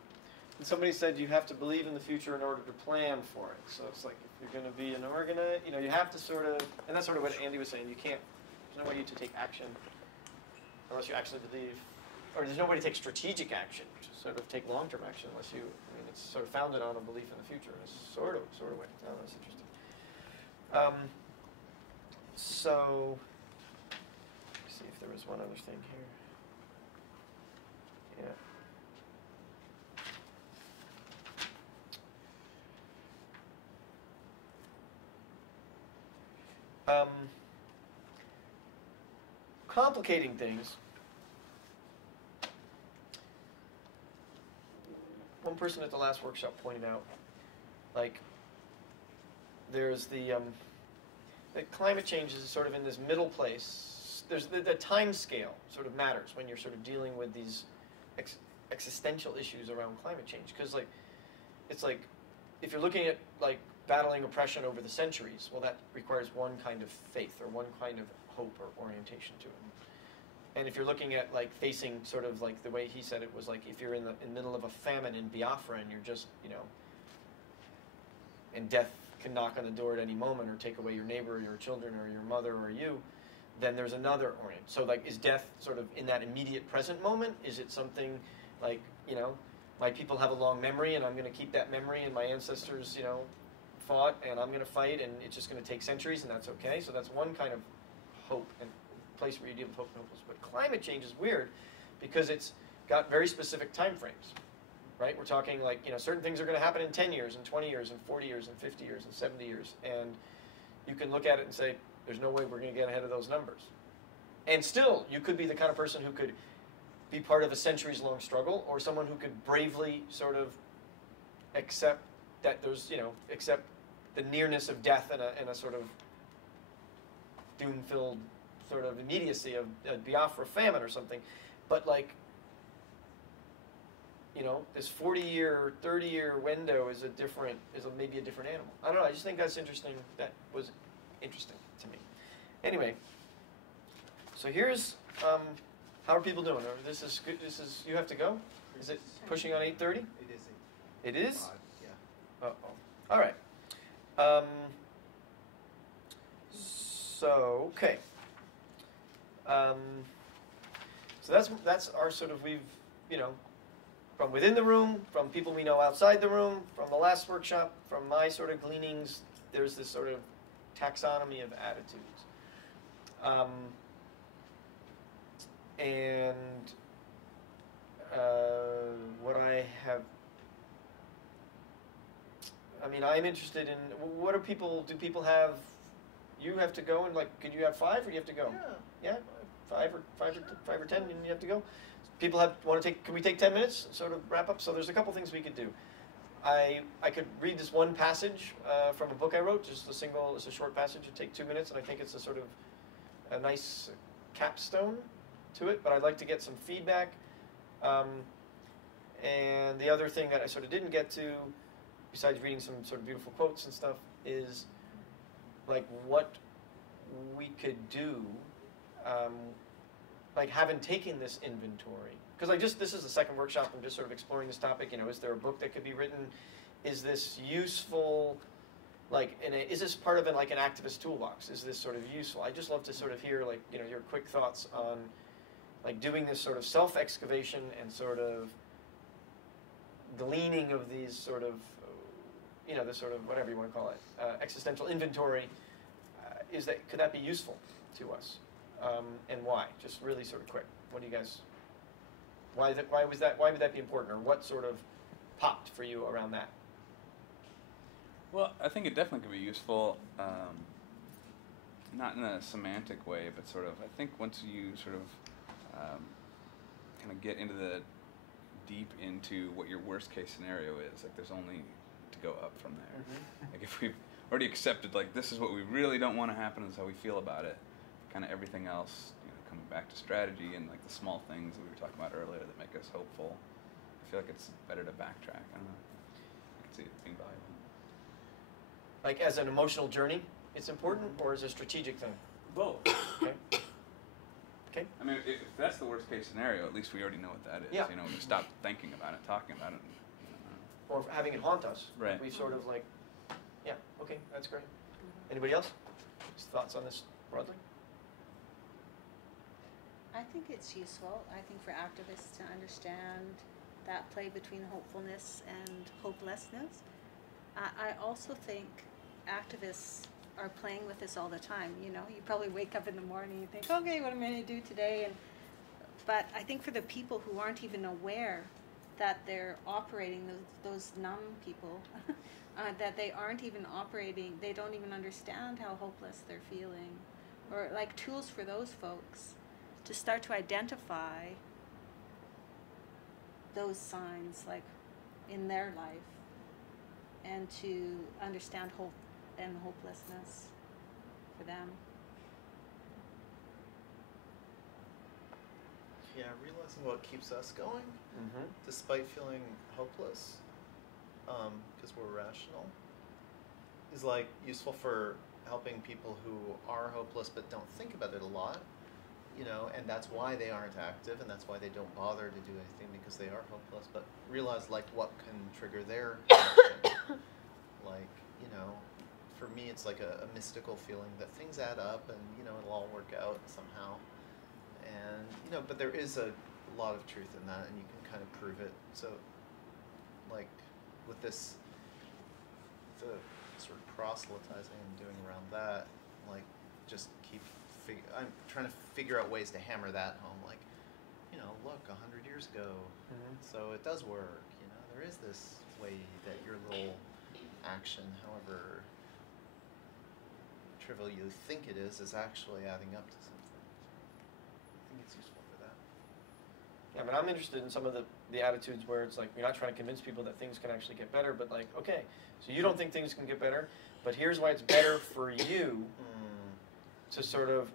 And somebody said you have to believe in the future in order to plan for it. So it's like if you're going to be an organizer, you have to sort of, and that's sort of what Andy was saying. You can't. There's no way to take action unless you actually believe, or there's no way to take strategic action, to sort of take long-term action unless you. I mean, it's sort of founded on a belief in the future. In a sort of way. Oh, that's interesting. So, let's see if there was one other thing here. Yeah. Complicating things. One person at the last workshop pointed out, like, there's the climate change is sort of in this middle place. There's the time scale sort of matters when you're sort of dealing with these existential issues around climate change. Because it's like, if you're looking at like battling oppression over the centuries, well, that requires one kind of faith or one kind of hope or orientation to it. And if you're looking at like facing sort of like the way he said it was like if you're in the middle of a famine in Biafra and you're just, and death can knock on the door at any moment or take away your neighbor or your children or your mother or you, then there's another orient. So like is death sort of in that immediate present moment? Is it something like, my people have a long memory and I'm going to keep that memory and my ancestors, fought and I'm going to fight and it's just going to take centuries and that's okay. So that's one kind of hope and place where you deal with hope and hopelessness. But climate change is weird because it's got very specific time frames, right? We're talking like, certain things are going to happen in 10 years and 20 years and 40 years and 50 years and 70 years. And you can look at it and say, there's no way we're going to get ahead of those numbers. And still, you could be the kind of person who could be part of a centuries-long struggle or someone who could bravely sort of accept that there's, accept the nearness of death and a sort of doom-filled sort of immediacy of a Biafra famine or something. But like, this 40-year, 30-year window is maybe a different animal. I don't know, I just think that's interesting. That was interesting to me. Anyway, so here's, how are people doing? This is good. You have to go? Is it pushing on 8:30? It is. It is? All right. So, okay. So that's our sort of, we've, you know, from within the room, from people we know outside the room, from the last workshop, from my sort of gleanings, there's this sort of taxonomy of attitudes. And what I have, I mean, I'm interested in, what do people have, you have to go and like, could you have 5 or you have to go? Yeah? 5 or 10 and you have to go? People want to take, can we take 10 minutes, sort of wrap up? So there's a couple things we could do. I could read this one passage from a book I wrote, just it's a short passage, it'd take 2 minutes, and I think it's a sort of a nice capstone to it, but I'd like to get some feedback. And the other thing that I sort of didn't get to, besides reading some sort of beautiful quotes and stuff, is like what we could do, like having taken this inventory. Because this is the second workshop, I'm just sort of exploring this topic, you know, is there a book that could be written? Is this useful? Like, is this part of like an activist toolbox? Is this sort of useful? I just love to sort of hear, like, you know, your quick thoughts on like doing this sort of self-excavation and sort of gleaning of these sort of, you know, this sort of, whatever you want to call it, existential inventory. Could that be useful to us? And why? Just really sort of quick. What do you guys, why would that be important, or what sort of popped for you around that? Well, I think it definitely could be useful, not in a semantic way, but sort of, I think once you sort of kind of get deep into what your worst case scenario is, like there's only to go up from there. Mm-hmm. Like if we've already accepted, like this is what we really don't want to happen, this is how we feel about it, kind of everything else, you know, coming back to strategy and like the small things that we were talking about earlier that make us hopeful, I feel like it's better to backtrack. I don't know. I can see it being valuable. Like as an emotional journey, it's important, or as a strategic thing? Both. Okay. Okay. I mean, if that's the worst case scenario, at least we already know what that is. Yeah. You know, we stop thinking about it, talking about it. Or having it haunt us. Right. We sort of like, yeah, okay, that's great. Anybody else? Just thoughts on this broadly? I think it's useful. I think for activists to understand that play between hopefulness and hopelessness. I also think activists are playing with this all the time. You know, you probably wake up in the morning and think, okay, what am I going to do today? But I think for the people who aren't even aware that they're operating, those numb people, that they aren't even operating, they don't even understand how hopeless they're feeling, or like tools for those folks to start to identify those signs like in their life, and to understand hope and hopelessness for them. Yeah, realizing what keeps us going, despite feeling hopeless, because we're rational, is like useful for helping people who are hopeless but don't think about it a lot, you know, and that's why they aren't active, and that's why they don't bother to do anything, because they are hopeless, but realize like what can trigger their action. Like, you know, for me it's like a mystical feeling that things add up and, you know, it'll all work out somehow. And, you know, but there is a lot of truth in that, and you can kind of prove it. So, like, with this, the sort of proselytizing I'm doing around that, like, just I'm trying to figure out ways to hammer that home. Like, you know, look, 100 years ago, so it does work. You know, there is this way that your little action, however trivial you think it is actually adding up to something. I think it's useful for that. Yeah, but I'm interested in some of the attitudes where it's like, you're not trying to convince people that things can actually get better, but like, okay, so you don't think things can get better, but here's why it's better for you to sort of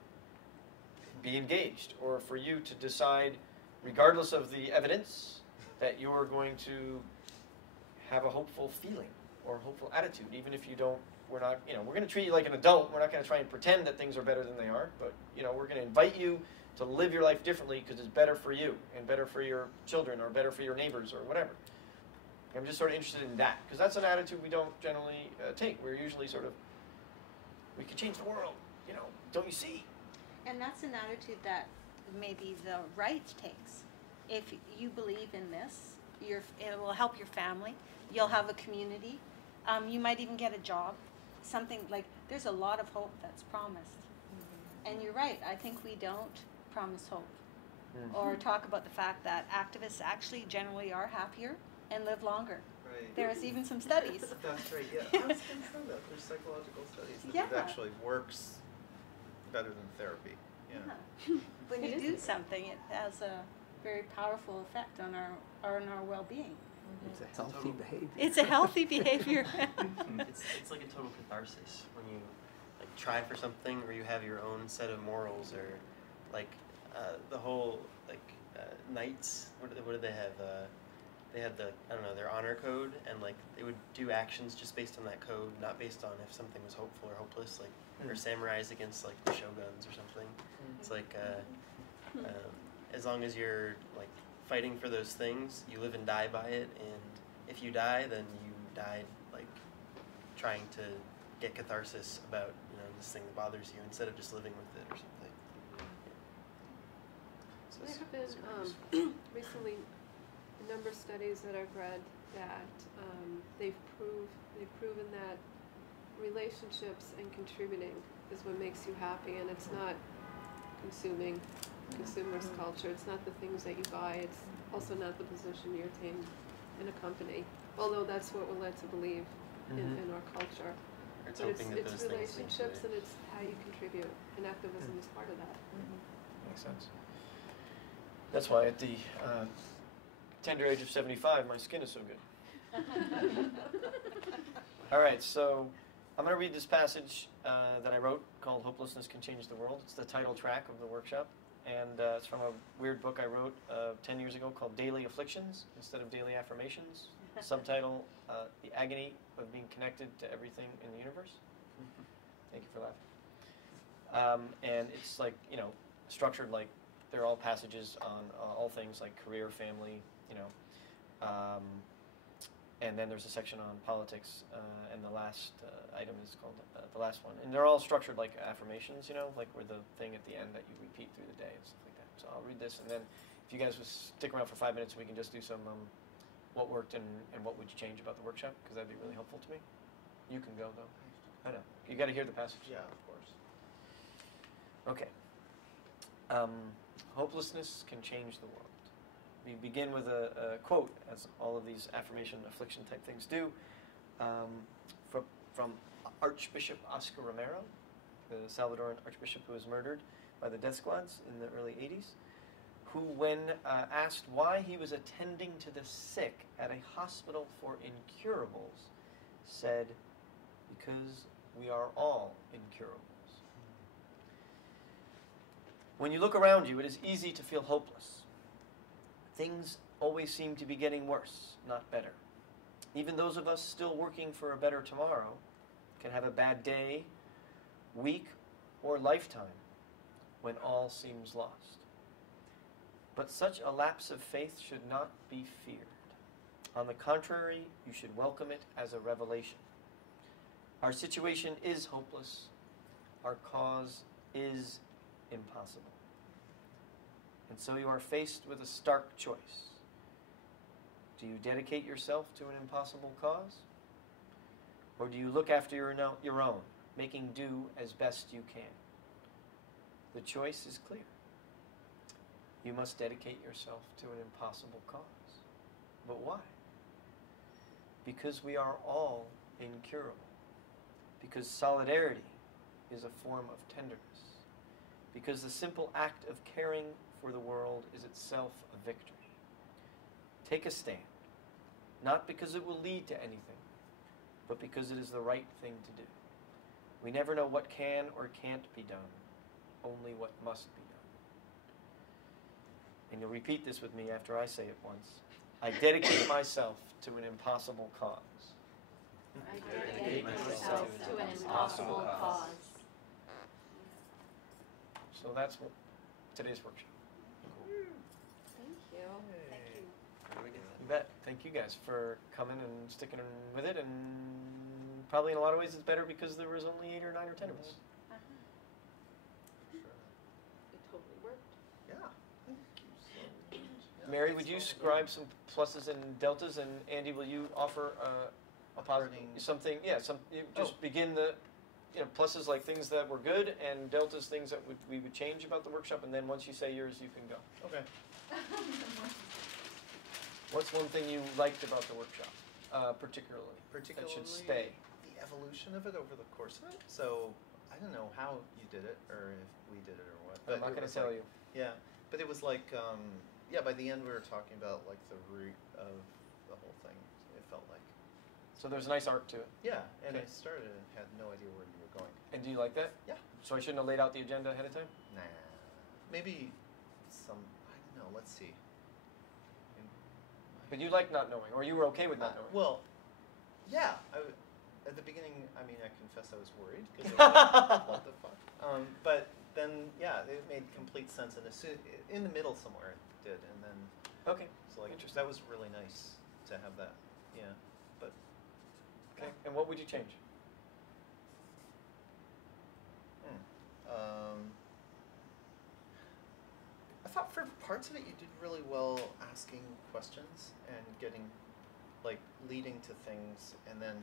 be engaged, or for you to decide, regardless of the evidence, that you're going to have a hopeful feeling or hopeful attitude, even if you don't, we're not, you know, we're going to treat you like an adult. We're not going to try and pretend that things are better than they are, but, you know, we're going to invite you to live your life differently because it's better for you and better for your children or better for your neighbors or whatever. I'm just sort of interested in that, because that's an attitude we don't generally take. We're usually sort of, we can change the world, you know, don't you see? And that's an attitude that maybe the right takes. If you believe in this, it will help your family. You'll have a community. You might even get a job. Something like, there's a lot of hope that's promised. And you're right, I think we don't promise hope. Or talk about the fact that activists actually generally are happier and live longer. Right. There's even some studies. That's right, yeah. I was going to say that. There's psychological studies that it actually works better than therapy. Yeah. When you do something, it has a very powerful effect on our well-being. It's a healthy behavior. It's a healthy behavior. It's like a total catharsis when you like try for something, or you have your own set of morals, or like the whole like knights. What did they have? They had the, I don't know, their honor code, and like they would do actions just based on that code, not based on if something was hopeful or hopeless, like or samurais against like the shoguns or something. It's like as long as you're like fighting for those things, you live and die by it, and if you die, then you died like trying to get catharsis about, you know, this thing that bothers you, instead of just living with it or something. So There have been recently a number of studies that I've read that they've proven that relationships and contributing is what makes you happy, and it's not consumerist culture. It's not the things that you buy. It's also not the position you attain in a company, although that's what we're led to believe in our culture. It's But hoping that it's those things lead to relationships, it. and it's how you contribute, and activism is part of that. Makes sense. That's why at the tender age of 75, my skin is so good. All right, so I'm going to read this passage that I wrote called Hopelessness Can Change the World. It's the title track of the workshop, and it's from a weird book I wrote 10 years ago called Daily Afflictions instead of Daily Affirmations. Subtitle, The Agony of Being Connected to Everything in the Universe. Thank you for laughing. And it's like, you know, structured like they're all passages on all things like career, family, you know. And then there's a section on politics, and the last item is called the last one. And they're all structured like affirmations, you know, like we're the thing at the end that you repeat through the day and stuff like that. So I'll read this, and then if you guys would stick around for 5 minutes, we can just do some what worked and what would you change about the workshop, because that'd be really helpful to me. You can go, though. I know. You got to hear the passage. Yeah, of course. Okay. Hopelessness can change the world. We begin with a quote, as all of these affirmation, affliction type things do, from Archbishop Oscar Romero, the Salvadoran Archbishop who was murdered by the death squads in the early 80s, who, when asked why he was attending to the sick at a hospital for incurables, said, "Because we are all incurables." When you look around you, it is easy to feel hopeless. Things always seem to be getting worse, not better. Even those of us still working for a better tomorrow can have a bad day, week, or lifetime when all seems lost. But such a lapse of faith should not be feared. On the contrary, you should welcome it as a revelation. Our situation is hopeless. Our cause is impossible. And so you are faced with a stark choice. Do you dedicate yourself to an impossible cause? Or do you look after your own, making do as best you can? The choice is clear. You must dedicate yourself to an impossible cause. But why? Because we are all incurable. Because solidarity is a form of tenderness. Because the simple act of caring for the world is itself a victory. Take a stand, not because it will lead to anything, but because it is the right thing to do. We never know what can or can't be done, only what must be done. And you'll repeat this with me after I say it once. I dedicate myself to an impossible cause. I dedicate myself to an impossible cause. So that's today's workshop. Thank you. Where do we get that? You bet. Thank you guys for coming and sticking with it, and probably in a lot of ways it's better because there was only 8 or 9 or 10 of us. It totally worked. Yeah. Thank you so much. Mary, would you scribe some pluses and deltas, and Andy, will you offer a positive something? Yeah, you just begin the pluses like things that were good, and deltas things that we would change about the workshop, and then once you say yours, you can go. Okay. What's one thing you liked about the workshop, particularly? That should stay. The evolution of it over the course of it. So I don't know how you did it, or if we did it, or what. I'm not going to tell you. Yeah, but it was like, yeah. By the end, we were talking about like the root of the whole thing. It felt like. So there's a nice arc to it. Yeah, and Okay. I started and had no idea where you were going. And do you like that? Yeah. So I shouldn't have laid out the agenda ahead of time? Nah. Maybe some. I don't know. Let's see. But you like not knowing, or you were okay with not knowing? Well, yeah. At the beginning, I mean, I confess I was worried because what the fuck. But then, yeah, it made complete sense, and in the middle somewhere it did, and then. Okay. So like, that was really nice to have that. Yeah, but. Okay. And what would you change? I thought for parts of it you did really well asking questions and getting, like, leading to things, and then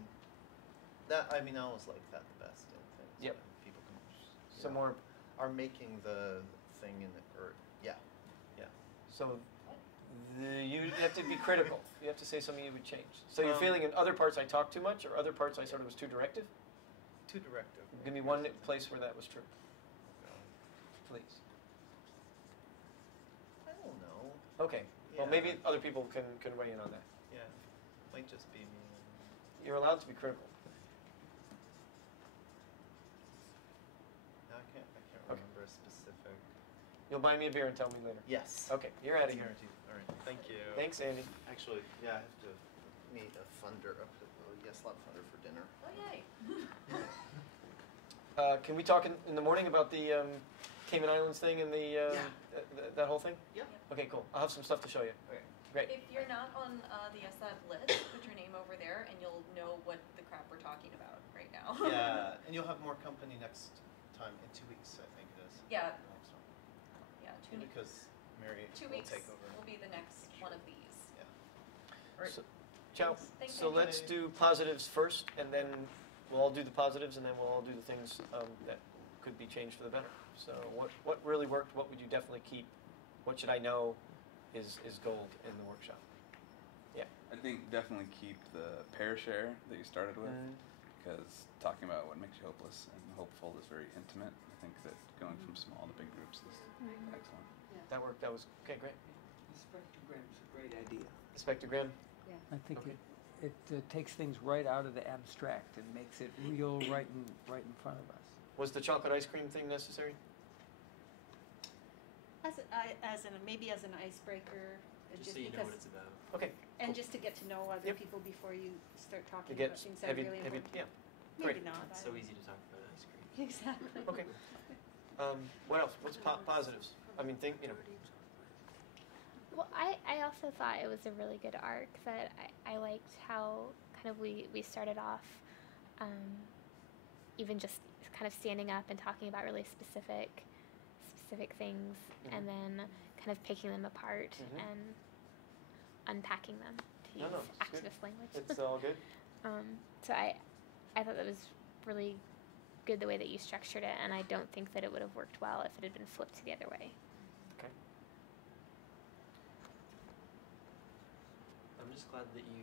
that, I mean, I always like that the best in things. Yep. When people can, Some more. are making the thing in the, or, yeah. So you have to be critical. You have to say something you would change. So you're Um, feeling in other parts I talked too much, or other parts I sort of was too directive? Too directive. Give me one place where that was true, please. I don't know. Okay. Well, Yeah. maybe other people can weigh in on that. Yeah, might just be me. You're allowed to be critical. No, I can't Okay. remember a specific. You'll buy me a beer and tell me later. Yes. Okay, you're out of here. Guaranteed. All right. Thank you. Thanks, Andy. Actually, yeah, I have to meet a funder up at the Yes Lab funder for dinner. Oh yay! Can we talk in the morning about the Cayman Islands thing and the that whole thing? Yeah. Okay, cool. I'll have some stuff to show you. Okay. Great. If you're not on the SLab list, put your name over there and you'll know what the crap we're talking about right now. Yeah, and you'll have more company next time in 2 weeks, I think it is. Yeah. The next one. Yeah, Yeah, because Mary 2 will weeks take over. will be the next one of these. Yeah. All right. So, ciao. Thanks, So Andy. let's do positives first, and then we'll all do the positives, and then we'll all do the things that could be changed for the better. So what really worked? What would you definitely keep? What should I know is gold in the workshop? Yeah. I think definitely keep the pair share that you started with, because talking about what makes you hopeless and hopeful is very intimate. I think that going from small to big groups is excellent. That worked. That was okay. Great. The spectrogram is a great idea. The spectrogram. I think Okay. it takes things right out of the abstract and makes it real right in front of us. Was the chocolate ice cream thing necessary? Maybe as an icebreaker, Just so you know what it's about. Okay. and cool. just to get to know other Yep. people before you start To talking get about things that are really important. yeah. Maybe great. not. It's I so don't easy to talk about ice cream. know. Exactly. Okay. What else? What's positives? I mean, Well, I also thought it was a really good arc. That I liked how kind of we started off, even just kind of standing up and talking about really specific things, and then kind of picking them apart and unpacking them, to use No, it's good. activist language. It's all good. So I thought that was really good the way that you structured it, and I don't think that it would have worked well if it had been flipped the other way. Okay. I'm just glad that you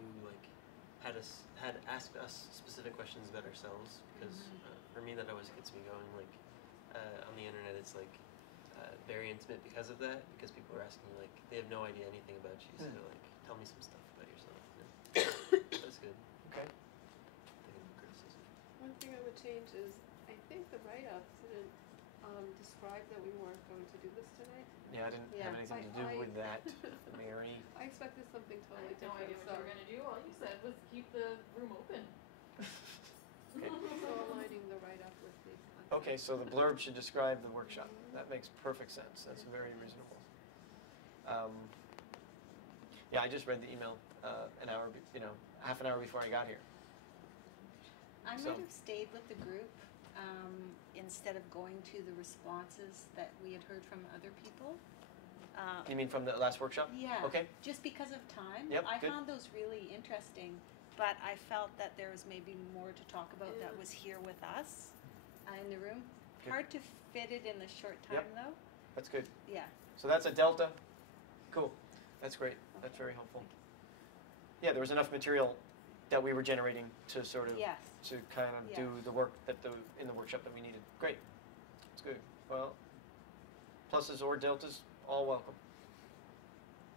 had asked us specific questions about ourselves, because for me that always gets me going. On the internet, it's very intimate because of that, because people are asking me they have no idea anything about you, so they're tell me some stuff about yourself. Yeah. That's good. Okay. Taking the criticism. One thing I would change is, I think the write-up didn't describe that we weren't going to do this tonight. Yeah, I didn't have anything to do with that, Mary. I expected something I totally had no idea different, what you were going to do. All you said was keep the room open. so aligning the write-up with the content. Okay, so the blurb should describe the workshop. That makes perfect sense. That's very reasonable. Yeah, I just read the email an hour, half an hour before I got here. I So- might have stayed with the group instead of going to the responses that we had heard from other people. You mean from the last workshop? Yeah. Okay. Just because of time. Yep, I good. found those really interesting, but I felt that there was maybe more to talk about that was here with us in the room. Good. Hard to fit it in the short time Yep. though. That's good. Yeah. So that's a delta. Cool. That's great. That's very helpful. Yeah, there was enough material that we were generating to sort of Yes. to kind of Yeah. do the work that in the workshop that we needed. Great. That's good. Well, pluses or deltas, all welcome.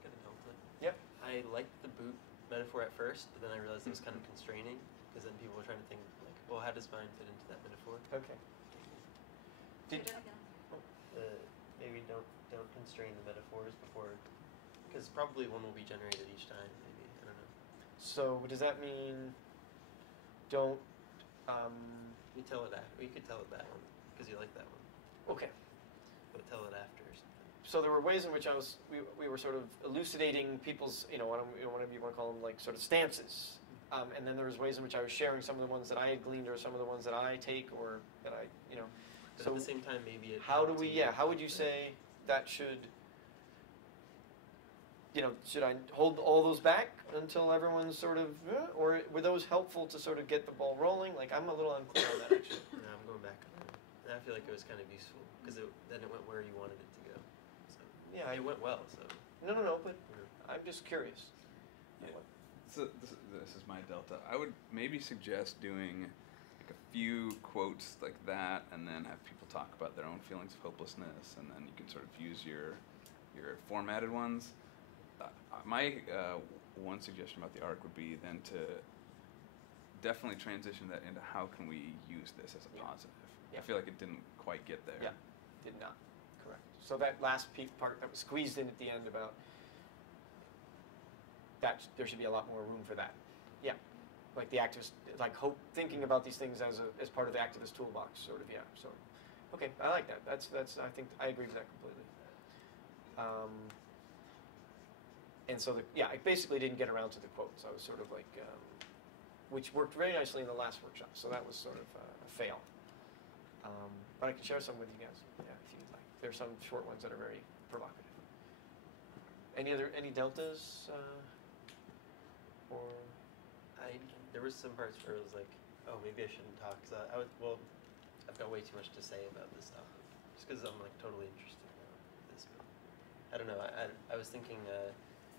Got a delta. Yep. I liked the boot metaphor at first, but then I realized it was kind of constraining, because then people were trying to think, like, well, how does mine fit into that metaphor? Okay. Did, Maybe don't constrain the metaphors before, because probably one will be generated each time. Maybe I don't know. so does that mean don't? You tell it after. You could tell it that one because you like that one, Okay. but tell it after or something. So there were ways in which we were sort of elucidating people's, whatever you want to call them, like sort of stances. And then there was ways in which I was sharing some of the ones that I had gleaned or some of the ones that I take or that I. But So at the same time, maybe it. how do helped we, you- how would you say that should, should I hold all those back until everyone's sort of, or were those helpful to sort of get the ball rolling? Like, I'm a little unclear on that, actually. No, I'm going back on it. And I feel like it was kind of useful because then it went where you wanted it to go. So Yeah, it went well. So No, but I'm just curious. Yeah. So this is my delta. I would maybe suggest doing like a few quotes like that, and then have people talk about their own feelings of hopelessness, and then you can sort of use your formatted ones. My one suggestion about the arc would be then to definitely transition that into how can we use this as a positive. Yeah. I feel like it didn't quite get there. Yeah, did not. Correct. So that last part that was squeezed in at the end about that there should be a lot more room for that. Yeah, like the activist, like thinking about these things as part of the activist toolbox, sort of. Yeah. So, okay, I like that. That's. I think I agree with that completely. And so I basically didn't get around to the quotes. I was sort of like, which worked very nicely in the last workshop. So that was sort of a fail. But I can share some with you guys, if you'd like. There's some short ones that are very provocative. Any deltas? Or there was some parts where it was like, oh, maybe I shouldn't talk because I've got way too much to say about this topic just because I'm like totally interested in this. But I don't know. I was thinking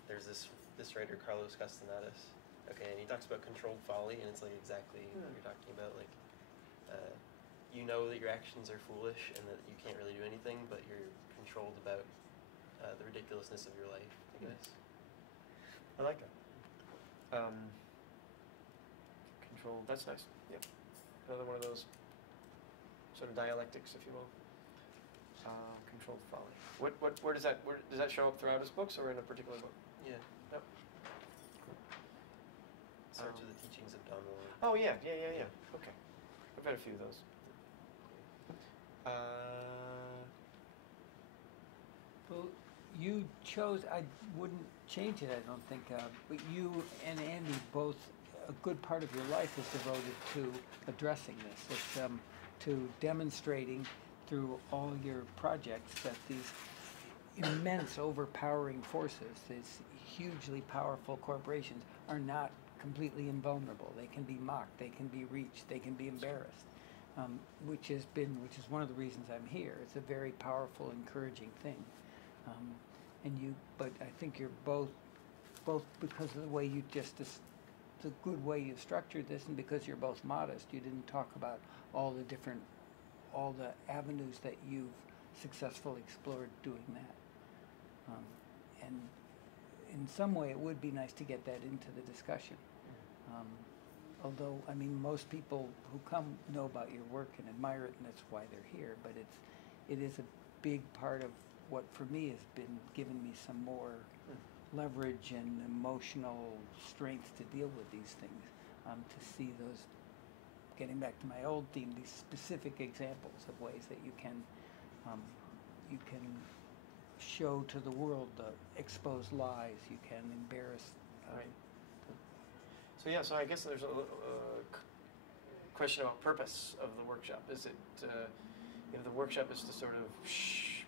there's this writer Carlos Castanedas. Okay, and he talks about controlled folly, and it's like exactly what you're talking about. Like, you know that your actions are foolish and that you can't really do anything, but you're controlled about the ridiculousness of your life, I guess. I like that. Control. That's nice. Yeah. Another one of those sort of dialectics, if you will. Controlled folly. Where does that show up throughout his books or in a particular book? Yeah. Yep. Starts with the teachings of Don Juan. Oh yeah. Okay. I've read a few of those. Well, you chose, I wouldn't change it, I don't think, but you and Andy both, a good part of your life is devoted to addressing this. It's to demonstrating through all your projects that these immense overpowering forces, these hugely powerful corporations, are not completely invulnerable. They can be mocked, they can be reached, they can be embarrassed, which is one of the reasons I'm here. It's a very powerful, encouraging thing. But I think you're both because of the way you the good way you structured this, and because you're both modest, you didn't talk about all the avenues that you've successfully explored doing that. And in some way, it would be nice to get that into the discussion. Although, I mean, most people who come know about your work and admire it, and that's why they're here. But it is a big part of what, for me, has been giving me some more leverage and emotional strength to deal with these things. To see those, getting back to my old theme, these specific examples of ways that you can show to the world the exposed lies. You can embarrass. Right. So yeah, so I guess there's a question about purpose of the workshop. Is it, the workshop is to sort of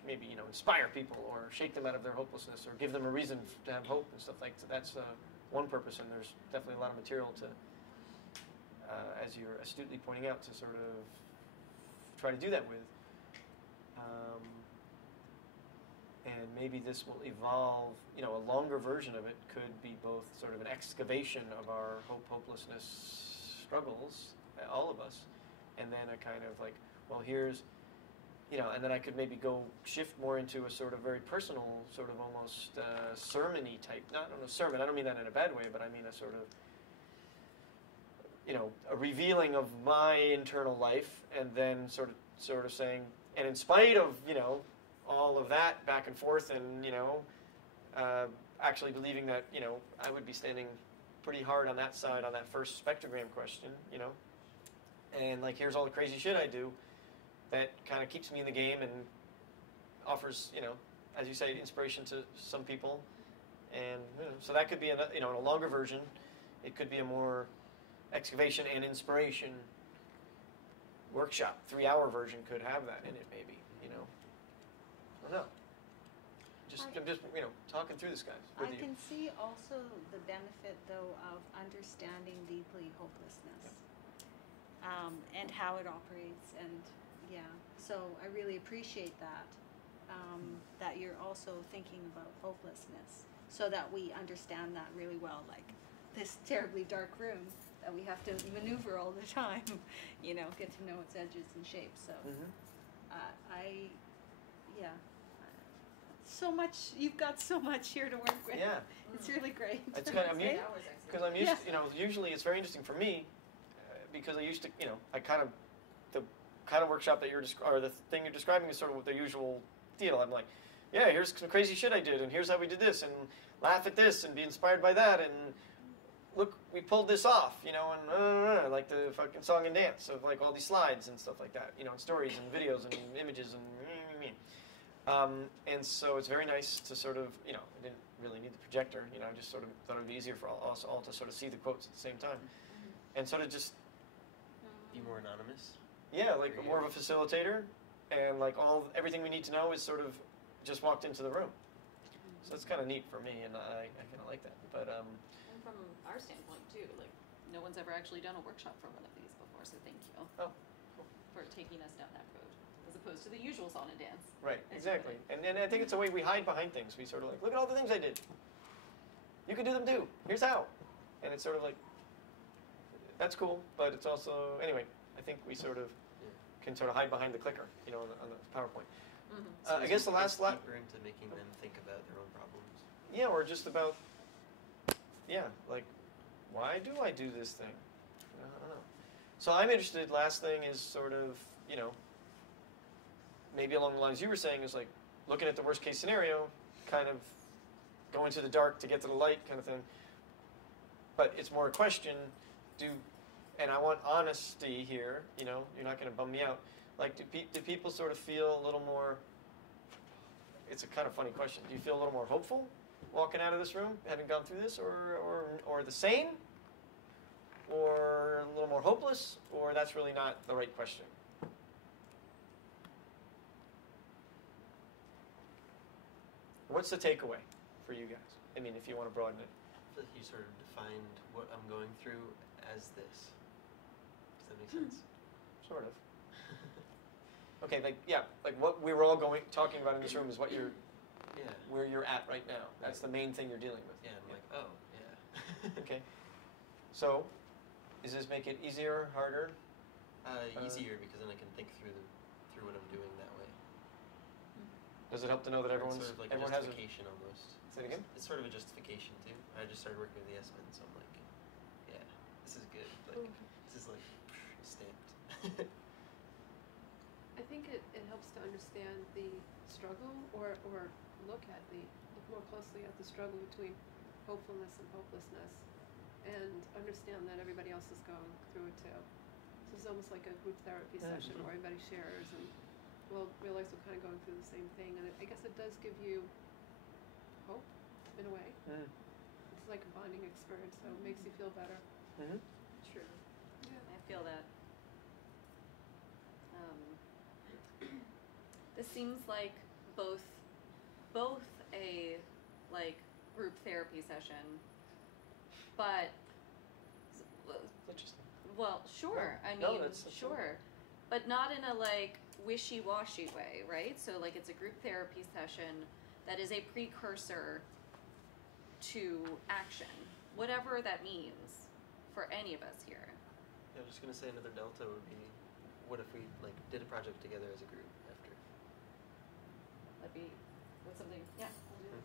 maybe inspire people or shake them out of their hopelessness or give them a reason to have hope and stuff like that. That's one purpose, and there's definitely a lot of material to, as you're astutely pointing out, to sort of try to do that with. And maybe this will evolve, a longer version of it could be both sort of an excavation of our hopelessness struggles, all of us, and then a kind of like, well, here's, and then I could maybe go shift more into a sort of very personal, sort of almost sermon-y type, not a sermon, I don't mean that in a bad way, but I mean a sort of, a revealing of my internal life, and then sort of saying, and in spite of, all of that back and forth, and actually believing that I would be standing pretty hard on that side on that first spectrogram question, and like here's all the crazy shit I do that kind of keeps me in the game and offers as you say, inspiration to some people, and so that could be a a longer version. It could be a more excavation and inspiration workshop. 3-hour version could have that in it, maybe. I don't know. I'm just talking through this, guys. I can see also the benefit, though, of understanding deeply hopelessness, and how it operates, and so I really appreciate that, that you're also thinking about hopelessness, so that we understand that really well, like this terribly dark room that we have to maneuver all the time, get to know its edges and shapes. So, so much, you've got so much here to work with. Yeah. It's really great. It's kind of, because I'm used to, usually it's very interesting for me, because I used to, the kind of workshop that or the thing you're describing is sort of the usual deal. I'm like, yeah, here's some crazy shit I did, and here's how we did this, and laugh at this, and be inspired by that, and look, we pulled this off, and like the fucking song and dance of like all these slides and stuff like that, and stories and videos and images and and so it's very nice to sort of, I didn't really need the projector, I just sort of thought it would be easier for us all to sort of see the quotes at the same time, and sort of just be more anonymous. Yeah, like more of a facilitator, and like everything we need to know is sort of just walked into the room. So that's kind of neat for me, and I kind of like that. But and from our standpoint too, like no one's ever actually done a workshop for one of these before, so thank you for taking us down that road, as opposed to the usual song and dance. Right, exactly. And then I think it's a way we hide behind things. We sort of like, look at all the things I did. You can do them too. Here's how. And it's sort of like, that's cool, but it's also, anyway, I think we sort of can sort of hide behind the clicker, on the PowerPoint. So I guess the last deeper into making them think about their own problems. Yeah, or just about, like, why do I do this thing? I don't know. So I'm interested, last thing is sort of, maybe along the lines you were saying, is like looking at the worst case scenario, kind of go into the dark to get to the light kind of thing. But it's more a question, and I want honesty here, you're not going to bum me out. Like, do people sort of feel a little more, it's a kind of funny question, do you feel a little more hopeful walking out of this room, having gone through this, or the same? Or a little more hopeless? Or that's really not the right question? What's the takeaway for you guys? I mean, if you want to broaden it. I feel like you sort of defined what I'm going through as this. Does that make sense? Sort of. Okay, like what we were all talking about in this room is what you're, where you're at right now. That's the main thing you're dealing with. Yeah, I'm like, oh, yeah. Okay. So, does this make it easier, harder? Easier, because then I can think through what I'm doing that way. Does it help to know that everyone sort of like has a justification almost. Say it again? It's sort of a justification too. I just started working with the Yes Men, so I'm like, yeah, this is good. Like, this is like stamped. I think it helps to understand the struggle, or look more closely at the struggle between hopefulness and hopelessness, and understand that everybody else is going through it too. So it's almost like a group therapy session where everybody shares, and will realize we're kind of going through the same thing, and I guess it does give you hope in a way. Mm. It's like a bonding experience, so it makes you feel better. Mm-hmm. True. Yeah. I feel that. This seems like both a like group therapy session, but Interesting. well, sure. I No, mean, that's sure, but not in a like wishy-washy way, right? So like it's a group therapy session that is a precursor to action, whatever that means for any of us here. Yeah, I'm just gonna say another delta would be, what if we like did a project together as a group after? That'd be with something. Yeah. We'll do that.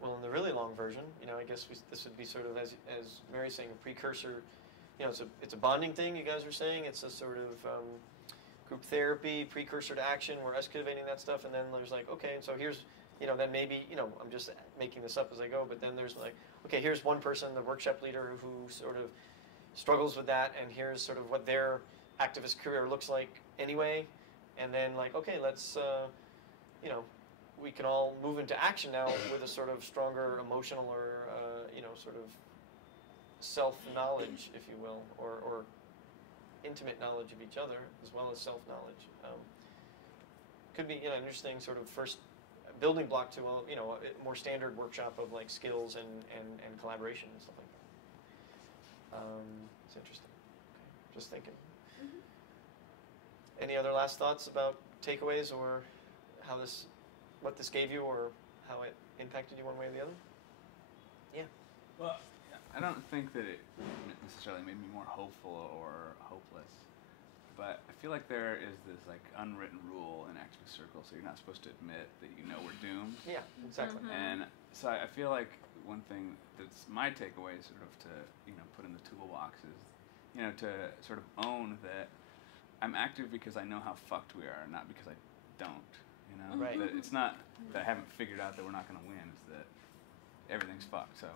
Well, in the really long version, I guess this would be sort of, as Mary's saying, a precursor. It's a bonding thing, you guys were saying. It's a sort of group therapy, precursor to action. We're excavating that stuff, and then there's like, okay, and so here's, then maybe, I'm just making this up as I go, but then there's like, okay, here's one person, the workshop leader, who sort of struggles with that, and here's sort of what their activist career looks like anyway, and then like, okay, let's, we can all move into action now with a sort of stronger emotional or, sort of self-knowledge, if you will, or intimate knowledge of each other, as well as self-knowledge. Could be an interesting sort of first building block to a more standard workshop of like skills and collaboration and stuff like that. It's interesting. Okay. Just thinking. Mm-hmm. Any other last thoughts about takeaways or what this gave you or how it impacted you one way or the other? Yeah. Well, I don't think that it necessarily made me more hopeful or hopeless, but I feel like there is this like unwritten rule in activist circles, so you're not supposed to admit that we're doomed. Yeah, exactly. Mm-hmm. And so I feel like one thing that's my takeaway is sort of to put in the toolbox is to sort of own that I'm active because I know how fucked we are, not because I don't. Right. That it's not that I haven't figured out that we're not going to win. It's that everything's fucked. So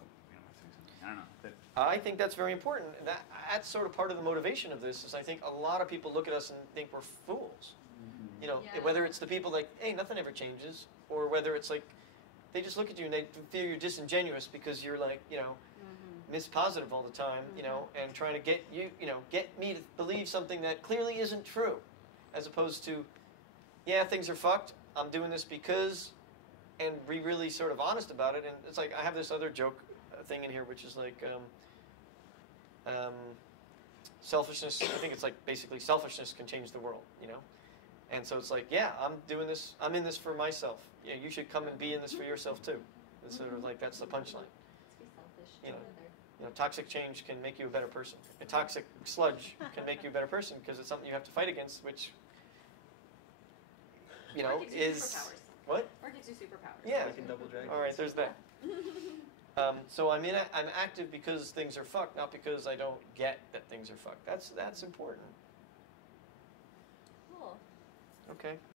I don't know. I think that's very important. That's sort of part of the motivation of this. Is I think a lot of people look at us and think we're fools. Yeah. Whether it's the people like, hey, nothing ever changes, or whether it's like they just look at you and they feel you're disingenuous because you're like miss positive all the time, and trying to get get me to believe something that clearly isn't true, as opposed to, yeah, things are fucked. I'm doing this because, and be really sort of honest about it. And it's like I have this other joke thing in here, which is like selfishness. I think it's like basically selfishness can change the world, And so it's like, yeah, I'm doing this. I'm in this for myself. Yeah, you should come and be in this for yourself too. It's sort of like that's the punchline. Let's be selfish together. Toxic change can make you a better person. A toxic sludge can make you a better person because it's something you have to fight against, which Or gives you is superpowers. what? Or gives you superpowers. Yeah. I can double drag. All right, there's that. So I'm active because things are fucked, not because I don't get that things are fucked. That's important. Cool. Okay.